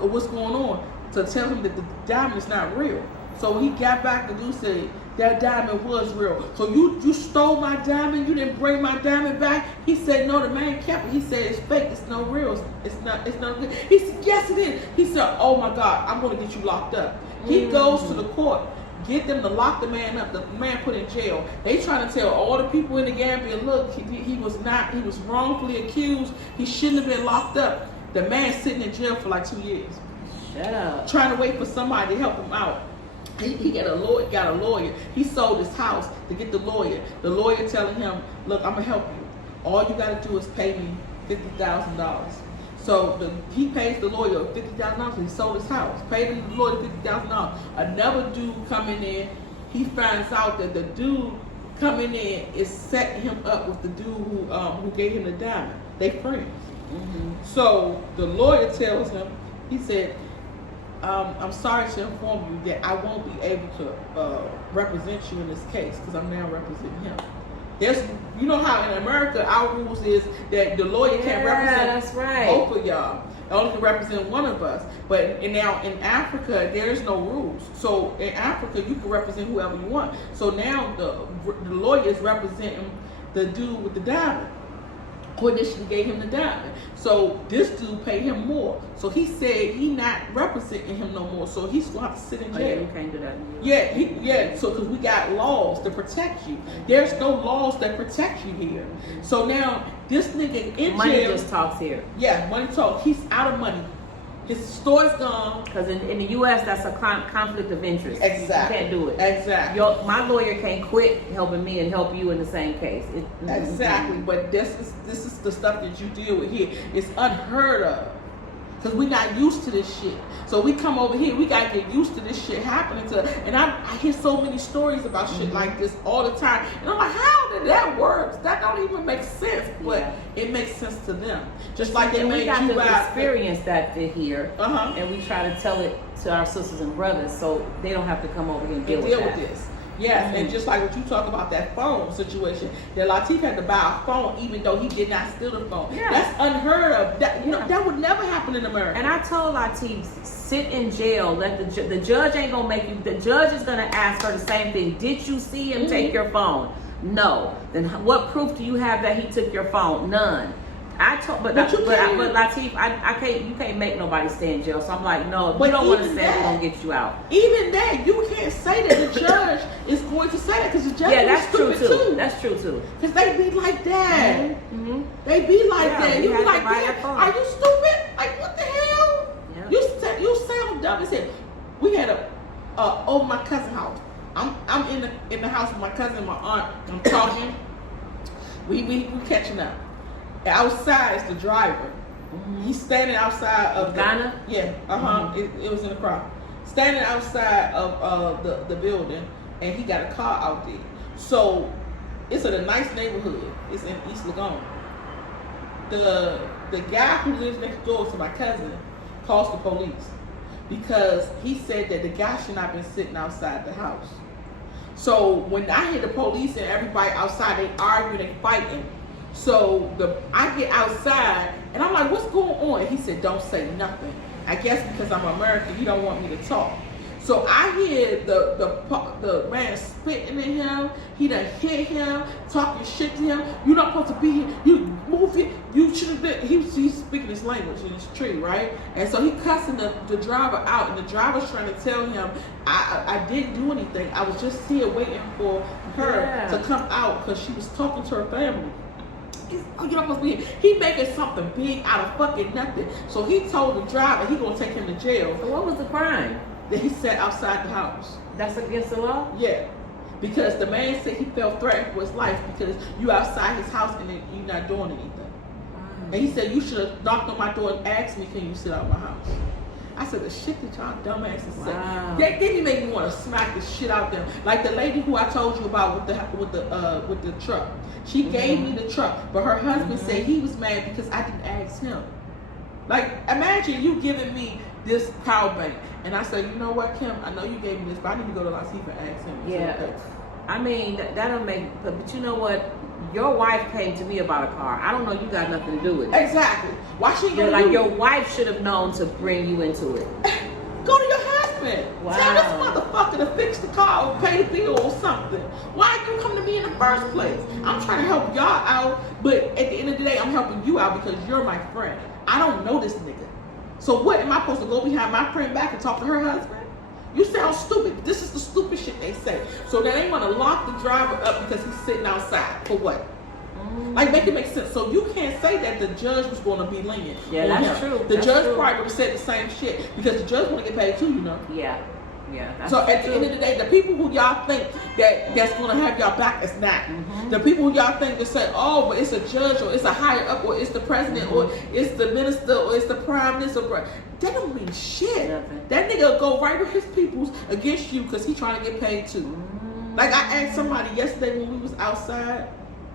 what's going on, to tell him that the diamond is not real. So he got back, the dude said, that diamond was real. So you stole my diamond, you didn't bring my diamond back? He said, no, the man kept it. He said, it's fake, it's no real, it's not good. He said, yes it is. He said, oh my God, I'm gonna get you locked up. He goes to the court, get them to lock the man up. The man put in jail. They trying to tell all the people in the Gambia, look, he was wrongfully accused. He shouldn't have been locked up. The man's sitting in jail for like 2 years. Shut up. Trying to wait for somebody to help him out. He got a lawyer. He sold his house to get the lawyer. The lawyer telling him, look, I'm going to help you. All you got to do is pay me $50,000. So he pays the lawyer $50,000. He sold his house. Paid the lawyer $50,000. Another dude coming in, he finds out that the dude coming in is setting him up with the dude who gave him the diamond. They friends. So the lawyer tells him, he said, I'm sorry to inform you that I won't be able to represent you in this case because I'm now representing him. You know how in America our rules is that the lawyer can't represent both of y'all. Only can represent one of us. But now in Africa, there's no rules. So in Africa, you can represent whoever you want. So now the lawyer is representing the dude with the diamond, who initially gave him the diamond. So this dude paid him more. So he said he not representing him no more. So he's going to have to sit in jail. Yeah, you can't do that. Yeah. So because we got laws to protect you. There's no laws that protect you here. So now this nigga in jail. Money just talks here. Yeah, money talk. He's out of money. His store's gone. Because in the U.S., that's a conflict of interest. Exactly. You can't do it. Exactly. My lawyer can't quit helping me and help you in the same case. Exactly. But this is the stuff that you deal with here. It's unheard of. Because we're not used to this shit. So we come over here, we got to get used to this shit happening to us. And I hear so many stories about shit like this all the time. And I'm like, how did that work? That don't even make sense. But it makes sense to them. Just like they made you we got to experience that here. And we try to tell it to our sisters and brothers so they don't have to come over here and deal with this. Yes, and just like what you talk about that phone situation, that Latif had to buy a phone even though he did not steal the phone. Yeah. That's unheard of. That would never happen in America. And I told Latif, sit in jail. Let the judge ain't gonna make you. The judge is gonna ask her the same thing. Did you see him take your phone? No. Then what proof do you have that he took your phone? None. But Latif, I can't. You can't make nobody stay in jail. So I'm like, no. If you don't want to stay, we're gonna get you out. Even that, you can't say that the judge is going to say that because the judge is stupid too. That's true too. Because they be like that. They be like that. You be like, are you stupid? Like what the hell? Yeah. You sound dumb. He said, we had over my cousin's house. I'm in the house with my cousin and my aunt. I'm talking. We catching up. Outside is the driver. He's standing outside of Ghana? Yeah, it was in the crowd. Standing outside of the building, and he got a car out there. So it's in a nice neighborhood. It's in East Laguna. The guy who lives next door to my cousin calls the police because he said that the guy should not have been sitting outside the house. So when I hear the police and everybody outside, they arguing, they fighting. So I get outside and I'm like, what's going on? And he said, don't say nothing. I guess because I'm American, he don't want me to talk. So I hear the man spitting at him. He done hit him, talking shit to him. You're not supposed to be here. You move it. You should have been. He's speaking his language in his tree, right? And so he cussing the driver out, and the driver's trying to tell him, I didn't do anything. I was just here waiting for her to come out because she was talking to her family. Oh, you're not supposed to be here. He making something big out of fucking nothing. So he told the driver he gonna take him to jail. So what was the crime? That he sat outside the house. That's against the law? Yeah. Because the man said he felt threatened for his life because you outside his house and you're not doing anything. And he said, you should have knocked on my door and asked me, can you sit out my house? I said, the shit that y'all dumbasses say. Then you make me want to smack the shit out them. Like the lady who I told you about with the truck. She gave me the truck, but her husband said he was mad because I didn't ask him. Like, imagine you giving me this power bank, and I said, you know what, Kim? I know you gave me this, but I need to go to Latif and ask him. Yeah. I mean, that'll make. But you know what? Your wife came to me about a car. I don't know. You got nothing to do with it. Exactly. Why she gonna like your wife should have known to bring you into it. Go to your husband. Wow. Tell this motherfucker to fix the car or pay the bill or something. Why did you come to me in the first place? I'm trying to help y'all out, but at the end of the day, I'm helping you out because you're my friend. I don't know this nigga. So what am I supposed to go behind my friend back and talk to her husband? You sound stupid. This is the stupid shit they say. So then they want to lock the driver up because he's sitting outside. For what? Like, make it make sense. So you can't say that the judge was going to be lenient. Yeah, that's true. The judge probably would have said the same shit because the judge want to get paid too, you know. Yeah. That's so at the end of the day, the people who y'all think that's going to have y'all back is not. The people who y'all think that say, oh, but it's a judge or it's a higher up or it's the president or it's the minister or it's the prime minister. That don't mean shit. Nothing. That nigga go right with his peoples against you because he trying to get paid too. Like I asked somebody yesterday when we was outside.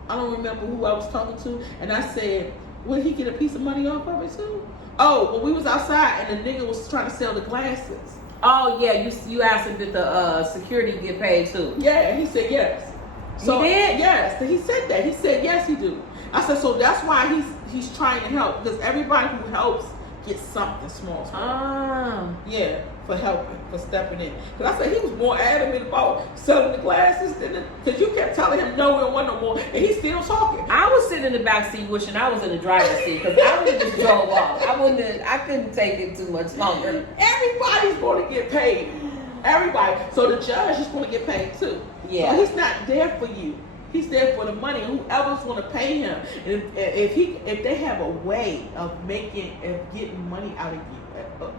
I don't remember who I was talking to, and I said, "Would he get a piece of money off of it too?" Oh, when we was outside and the nigga was trying to sell the glasses. Oh yeah, you asked him did the security get paid too? Yeah, he said yes. So, he did? Yes, he said that. He said yes, he do. I said so that's why he's trying to help because everybody who helps gets something small. Yeah, for helping, for stepping in. Because I said he was more adamant about selling the glasses than because you kept telling him no, we don't want no more, and he's still talking. I was sitting in the back seat wishing I was in the driver's seat because I would have just drove off. I couldn't take it too much longer. Everybody's going to get paid. Everybody. So the judge is going to get paid too. Yeah. So he's not there for you. He's there for the money. Whoever's going to pay him, and if they have a way of getting money out of you,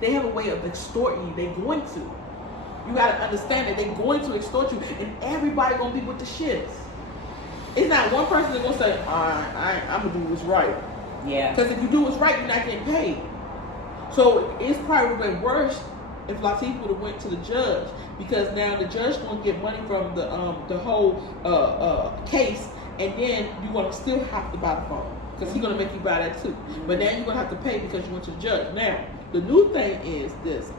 they have a way of extorting you. They're going to. You got to understand that they're going to extort you, and everybody going to be with the shits. It's not one person that's going to say, I'm going to do what's right. Yeah. Because if you do what's right, you're not getting paid. So it's probably been worse if Latif would have went to the judge, because now the judge gonna get money from the whole case, and then you're gonna still have to buy the phone because he's gonna make you buy that too. But now you're gonna have to pay because you went to the judge. Now the new thing is this: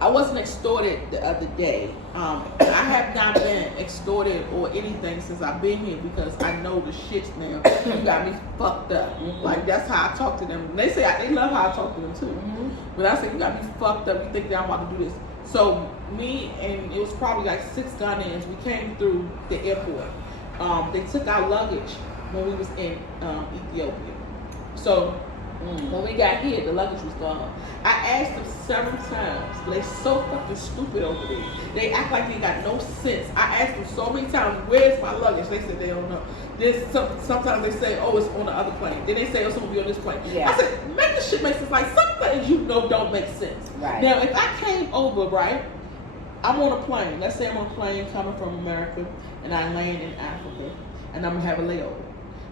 I wasn't extorted the other day. I have not been extorted or anything since I've been here because I know the shits now. You got me fucked up. Like that's how I talk to them. And they say they love how I talk to them too. But I say you got me fucked up. You think that I'm about to do this? So me and it was probably like 6 Ghanaians. We came through the airport. They took our luggage when we was in Ethiopia. So when we got here, the luggage was gone. I asked them several times, but they so fucking stupid over there. They act like they got no sense. I asked them so many times, where's my luggage? They said they don't know. Sometimes they say, oh, it's on the other plane. Then they say, oh, it's going to be on this plane. Yeah. I said, make this shit make sense. Like, some things you know don't make sense. Right. Now, if I came over, right, I'm on a plane. Let's say I'm on a plane coming from America, and I land in Africa, and I'm going to have a layover.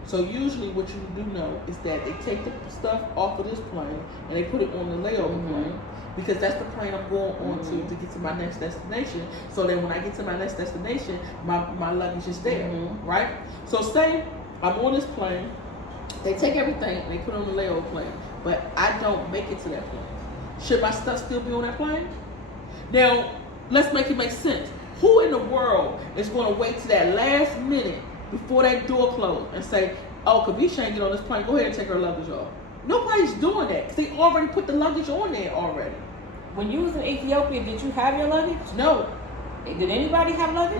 So usually what you do know is that they take the stuff off of this plane and they put it on the layover plane because that's the plane I'm going on to get to my next destination. So then when I get to my next destination, my luggage is there, right? So say I'm on this plane, they take everything and they put it on the layover plane, but I don't make it to that plane. Should my stuff still be on that plane? Now, let's make it make sense. Who in the world is going to wait to that last minute before that door closed and say, oh, Kavisha ain't get on this plane, go ahead and take her luggage off? Nobody's doing that because they already put the luggage on there already. When you was in Ethiopia, did you have your luggage? No. Did anybody have luggage?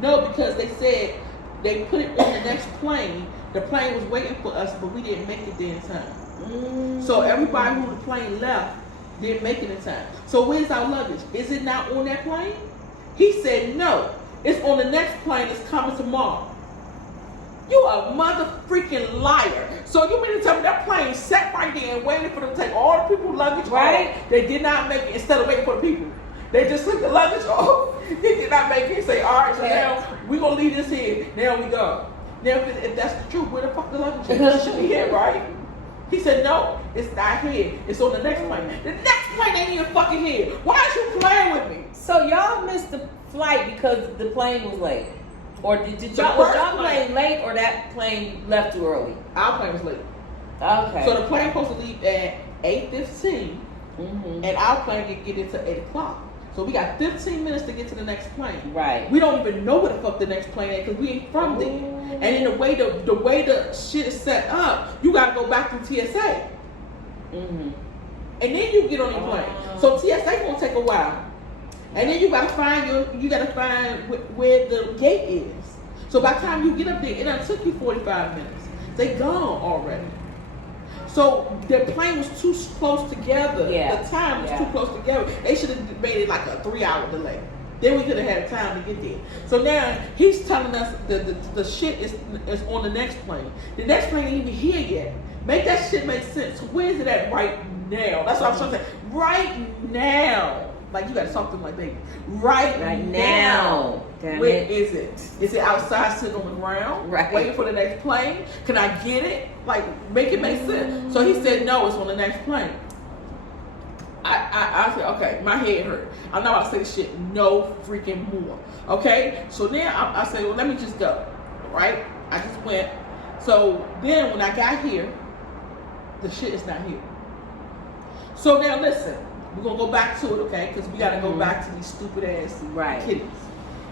No, because they said they put it on the next plane. The plane was waiting for us, but we didn't make it there in time. So everybody who the plane left didn't make it in time. So where's our luggage? Is it not on that plane? He said no. It's on the next plane that's coming tomorrow. You a mother freaking liar. So you mean to tell me that plane sat right there and waited for them to take all the people's luggage right off? They did not make it instead of waiting for the people. They just took the luggage off. He did not make it. Say, all right, so now we're going to leave this here. Now we go. Now if that's the truth, where the fuck the luggage is? It should be here, right? He said, no, it's not here. It's on the next plane. The next plane ain't even fucking here. Why are you playing with me? So y'all missed the flight because the plane was late? Or was y'all plane late or that plane left too early? Our plane was late. Okay. So the plane supposed to leave at 8:15, and our plane can get into 8 o'clock. So we got 15 minutes to get to the next plane. Right. We don't even know where the fuck the next plane is because we ain't from there. And in the way the shit is set up, you gotta go back through TSA. And then you get on your plane. So TSA gonna take a while. And then you gotta find where the gate is. So by the time you get up there, it done took you 45 minutes. They gone already. So the plane was too close together. Yeah. The time was too close together. They should have made it like a 3-hour delay. Then we could have had time to get there. So now he's telling us that the shit is on the next plane. The next plane ain't even here yet. Make that shit make sense. Where is it at right now? That's what I'm trying to say. Right now. Like, you gotta talk to them like baby. Right now. Where is it? Is it outside sitting on the ground? Right. Waiting for the next plane? Can I get it? Like, make it make sense. So he said, no, it's on the next plane. I said, okay, my head hurt. I'm not about to say shit no freaking more. Okay? So then I said, well, let me just go. Right? I just went. So then when I got here, the shit is not here. So now listen, we're going to go back to it, okay? Because we got to go back to these stupid ass kitties.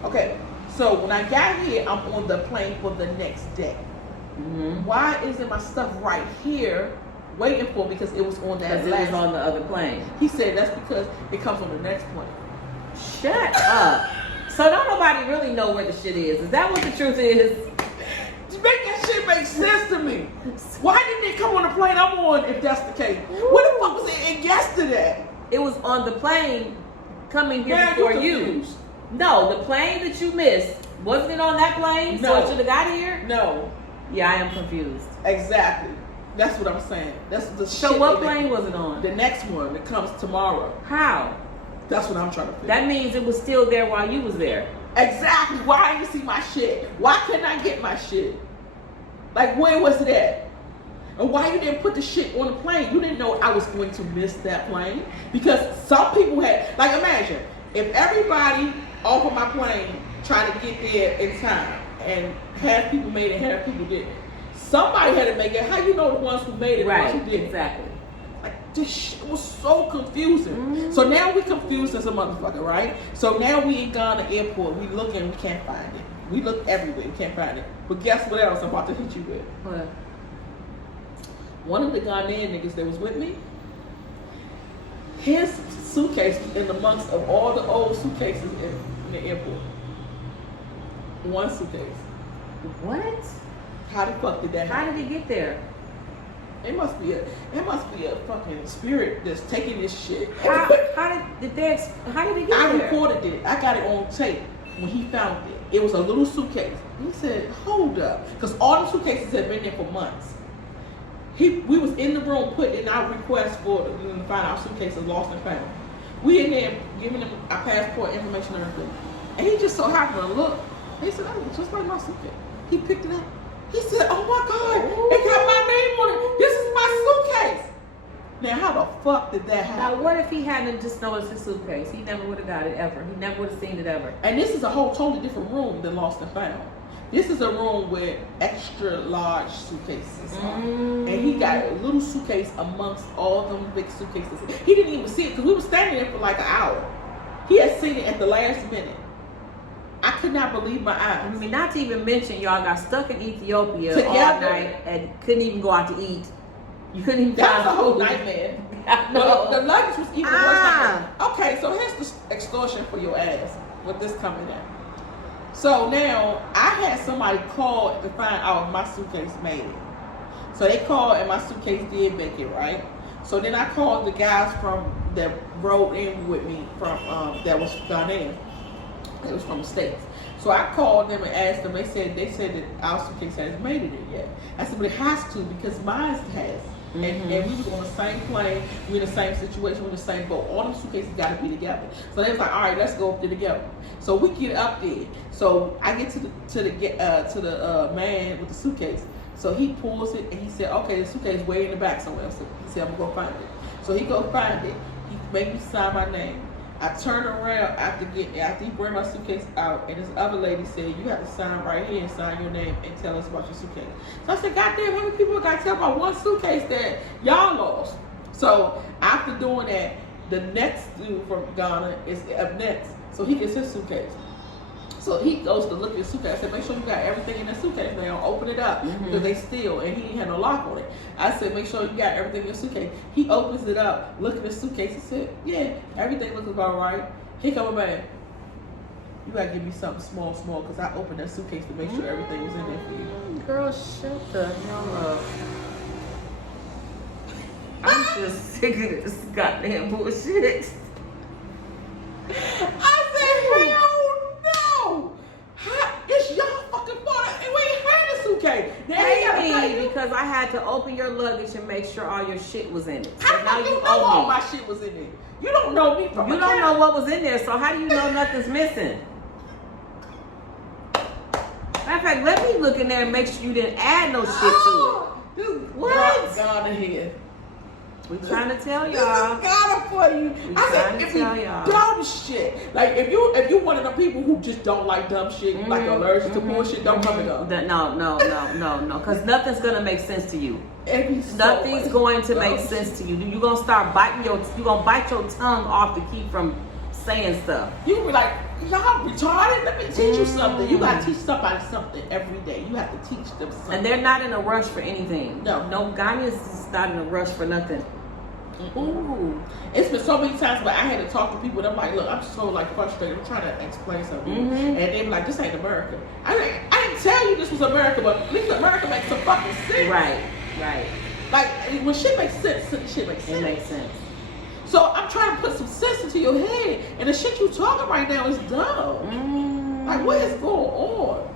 Okay, so when I got here, I'm on the plane for the next day. Why isn't my stuff right here waiting for me? Because it was on that last. It was on the other plane. He said that's because it comes on the next plane. Shut up. So don't nobody really know where the shit is. Is that what the truth is? Make that shit make sense to me. Why didn't it come on the plane I'm on if that's the case? What the fuck was it in yesterday? It was on the plane coming here before you. No, the plane that you missed, wasn't it on that plane? No. So it should have got here? No. Yeah, I am confused. Exactly. That's what I'm saying. That's the So shit. what plane was it on? The next one that comes tomorrow. How? That's what I'm trying to figure. That means it was still there while you was there. Exactly. Why didn't you see my shit? Why couldn't I get my shit? Like, where was it at? And why you didn't put the shit on the plane? You didn't know I was going to miss that plane? Because some people had, like, imagine, if everybody off of my plane tried to get there in time, and half people made it, half people didn't. Somebody had to make it. How you know the ones who made it and the ones who didn't? Exactly. Like, this shit was so confusing. So now we confused as a motherfucker, right? So now we in Ghana airport. We looking, we can't find it. We look everywhere, we can't find it. But guess what else I'm about to hit you with? What? One of the Ghanaian niggas that was with me, his suitcase was in amongst of all the old suitcases in the airport. One suitcase. What? How the fuck did that happen? How did he get there? It must be a fucking spirit that's taking this shit. How did he get there? I recorded it. I got it on tape when he found it. It was a little suitcase. He said, hold up. Because all the suitcases had been there for months. We was in the room putting in our request for to find our suitcases lost and found. We in there giving him our passport information and everything. And he just so happened to look. He said, oh, just like my suitcase. He picked it up. He said, oh my God, it got my name on it. This is my suitcase. Now, how the fuck did that happen? Now, what if he hadn't just noticed his suitcase? He never would have got it ever. He never would have seen it ever. And this is a whole totally different room than lost and found. This is a room with extra large suitcases. And he got a little suitcase amongst all them big suitcases. He didn't even see it because we were standing there for like an hour. He had seen it at the last minute. I could not believe my eyes. I mean, not to even mention y'all got stuck in Ethiopia Together. all night and couldn't even go out to eat. You couldn't even That was find a whole food. nightmare. Well, the luggage was even worse. Okay, so here's the extortion for your ass with this coming in. So now I had somebody call to find out if my suitcase made it. So they called and my suitcase did make it, right? So then I called the guys from that rode in with me from that was Ghanaian. It was from the States. So I called them and asked them. They said that our suitcase hasn't made it in yet. I said, but it has to because mine has. And we was on the same plane. We're in the same situation. We're in the same boat. All them suitcases got to be together. So they was like, all right, let's go up there together. So we get up there. So I get to the man with the suitcase. So he pulls it and he said, okay, the suitcase is way in the back somewhere. So he said, I'm gonna go find it. So he go find it. He made me sign my name. I turned around after he bring my suitcase out, and this other lady said, you have to sign right here and sign your name and tell us about your suitcase. So I said, goddamn, how many people got to tell about one suitcase that y'all lost? So after doing that, the next dude from Ghana is up next. So he gets his suitcase. So he goes to look at his suitcase. I said, make sure you got everything in the suitcase now. Open it up because they steal, and he ain't had no lock on it. I said, make sure you got everything in your suitcase. He opens it up, look at the suitcase. He said, yeah, everything looks about right. He come back. You gotta give me something small, because I opened that suitcase to make sure everything was in there for you. Girl, shut the hell up. I'm just sick of this goddamn bullshit. I said, hell because I had to open your luggage and make sure all your shit was in it. So How now do you you know owe all me. my shit was in it? You don't know me from You don't know what was in there, so how do you know nothing's missing? Matter of fact, let me look in there and make sure you didn't add no shit to Dude, What? God in here. it. We trying to tell This y'all. is gotta for you. I trying said, to if tell you y'all. dumb shit. Like if you one of the people who just don't like dumb shit, like allergic to bullshit, don't come and go. No, because nothing's gonna make sense to you. So Nothing's much going to dumb make shit. sense to you. You're gonna start you're gonna bite your tongue off to keep from saying stuff. You be like, y'all retarded. Let me teach you something. You gotta teach somebody something every day. You have to teach them something. And they're not in a rush for anything. No. Ghanaians is not in a rush for nothing. Ooh. It's been so many times where I had to talk to people and I'm like, look, I'm so like frustrated. I'm trying to explain something. And they be like, this ain't America. I didn't tell you this was America, but at least America makes some fucking sense. Right. Like when shit makes sense, shit makes sense. It makes sense. So I'm trying to put some sense into your head, and the shit you talking right now is dumb. Like what is going on?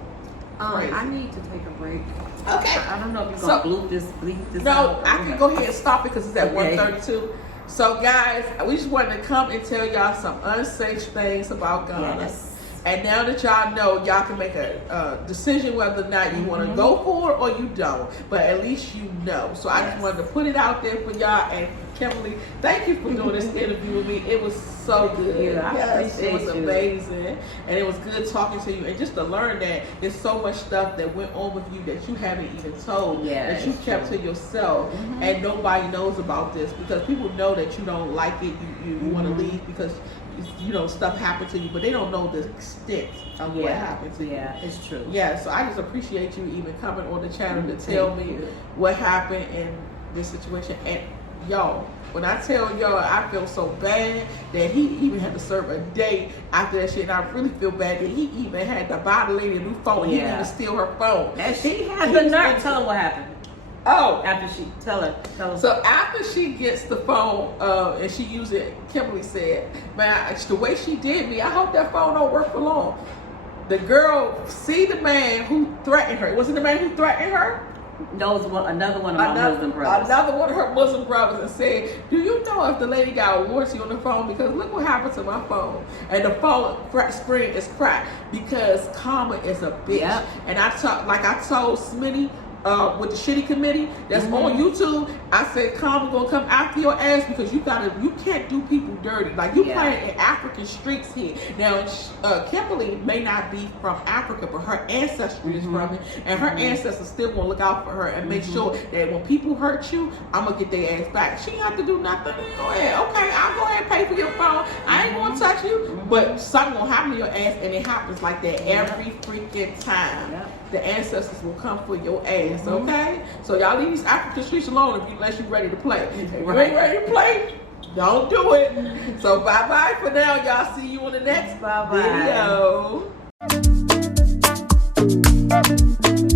Crazy. I need to take a break. Okay. I don't know if you're gonna bleep this No, out. I can go ahead and stop it because it's at Okay. 1:32. So guys, we just wanted to come and tell y'all some unsafe things about guns. Yes. And now that y'all know, y'all can make a decision whether or not you want to go for it or you don't. But at least you know. So I just wanted to put it out there for y'all. And Kimberly, thank you for doing this interview with me. It was so good. Yeah, I It was appreciate you. amazing. And it was good talking to you. And just to learn that there's so much stuff that went on with you that you haven't even told. Yeah, that you it's kept true. to yourself. And nobody knows about this because people know that you don't like it. You want to leave because stuff happened to you, but they don't know the extent of what happened to you. Yeah, it's true. Yeah, so I just appreciate you even coming on the channel to tell me what happened in this situation. And y'all, when I tell y'all, I feel so bad that he even had to serve a day after that shit. And I really feel bad that he even had to buy the lady a new phone. He didn't even steal her phone. And she had the nerve. Tell her what happened. Oh, After she tell her. so after she gets the phone and she used it, Kimberly said, man, the way she did me, I hope that phone don't work for long. The girl see the man who threatened her. Was it the man who threatened her? No, it was another one of my Muslim brothers. Another one of her Muslim brothers and said, do you know if the lady got a warranty on the phone? Because look what happened to my phone. And the phone screen is cracked because Karma is a bitch. Yep. And I told Smitty, with the shitty committee that's on YouTube, I said, Karma gonna come after your ass because you can't do people dirty. Like you playing in African streets here. Now, Kimberly may not be from Africa, but her ancestry is from it, and her ancestors still gonna look out for her and make sure that when people hurt you, I'm gonna get their ass back. She ain't have to do nothing. Go ahead, okay, I'll go ahead and pay for your phone. I ain't gonna touch you, but something gonna happen to your ass, and it happens like that every freaking time. Yep. The ancestors will come for your ass, okay? So y'all leave these African streets alone unless you're ready to play. If you ain't ready to play, don't do it. So bye-bye for now. Y'all see you on the next Bye-bye. video.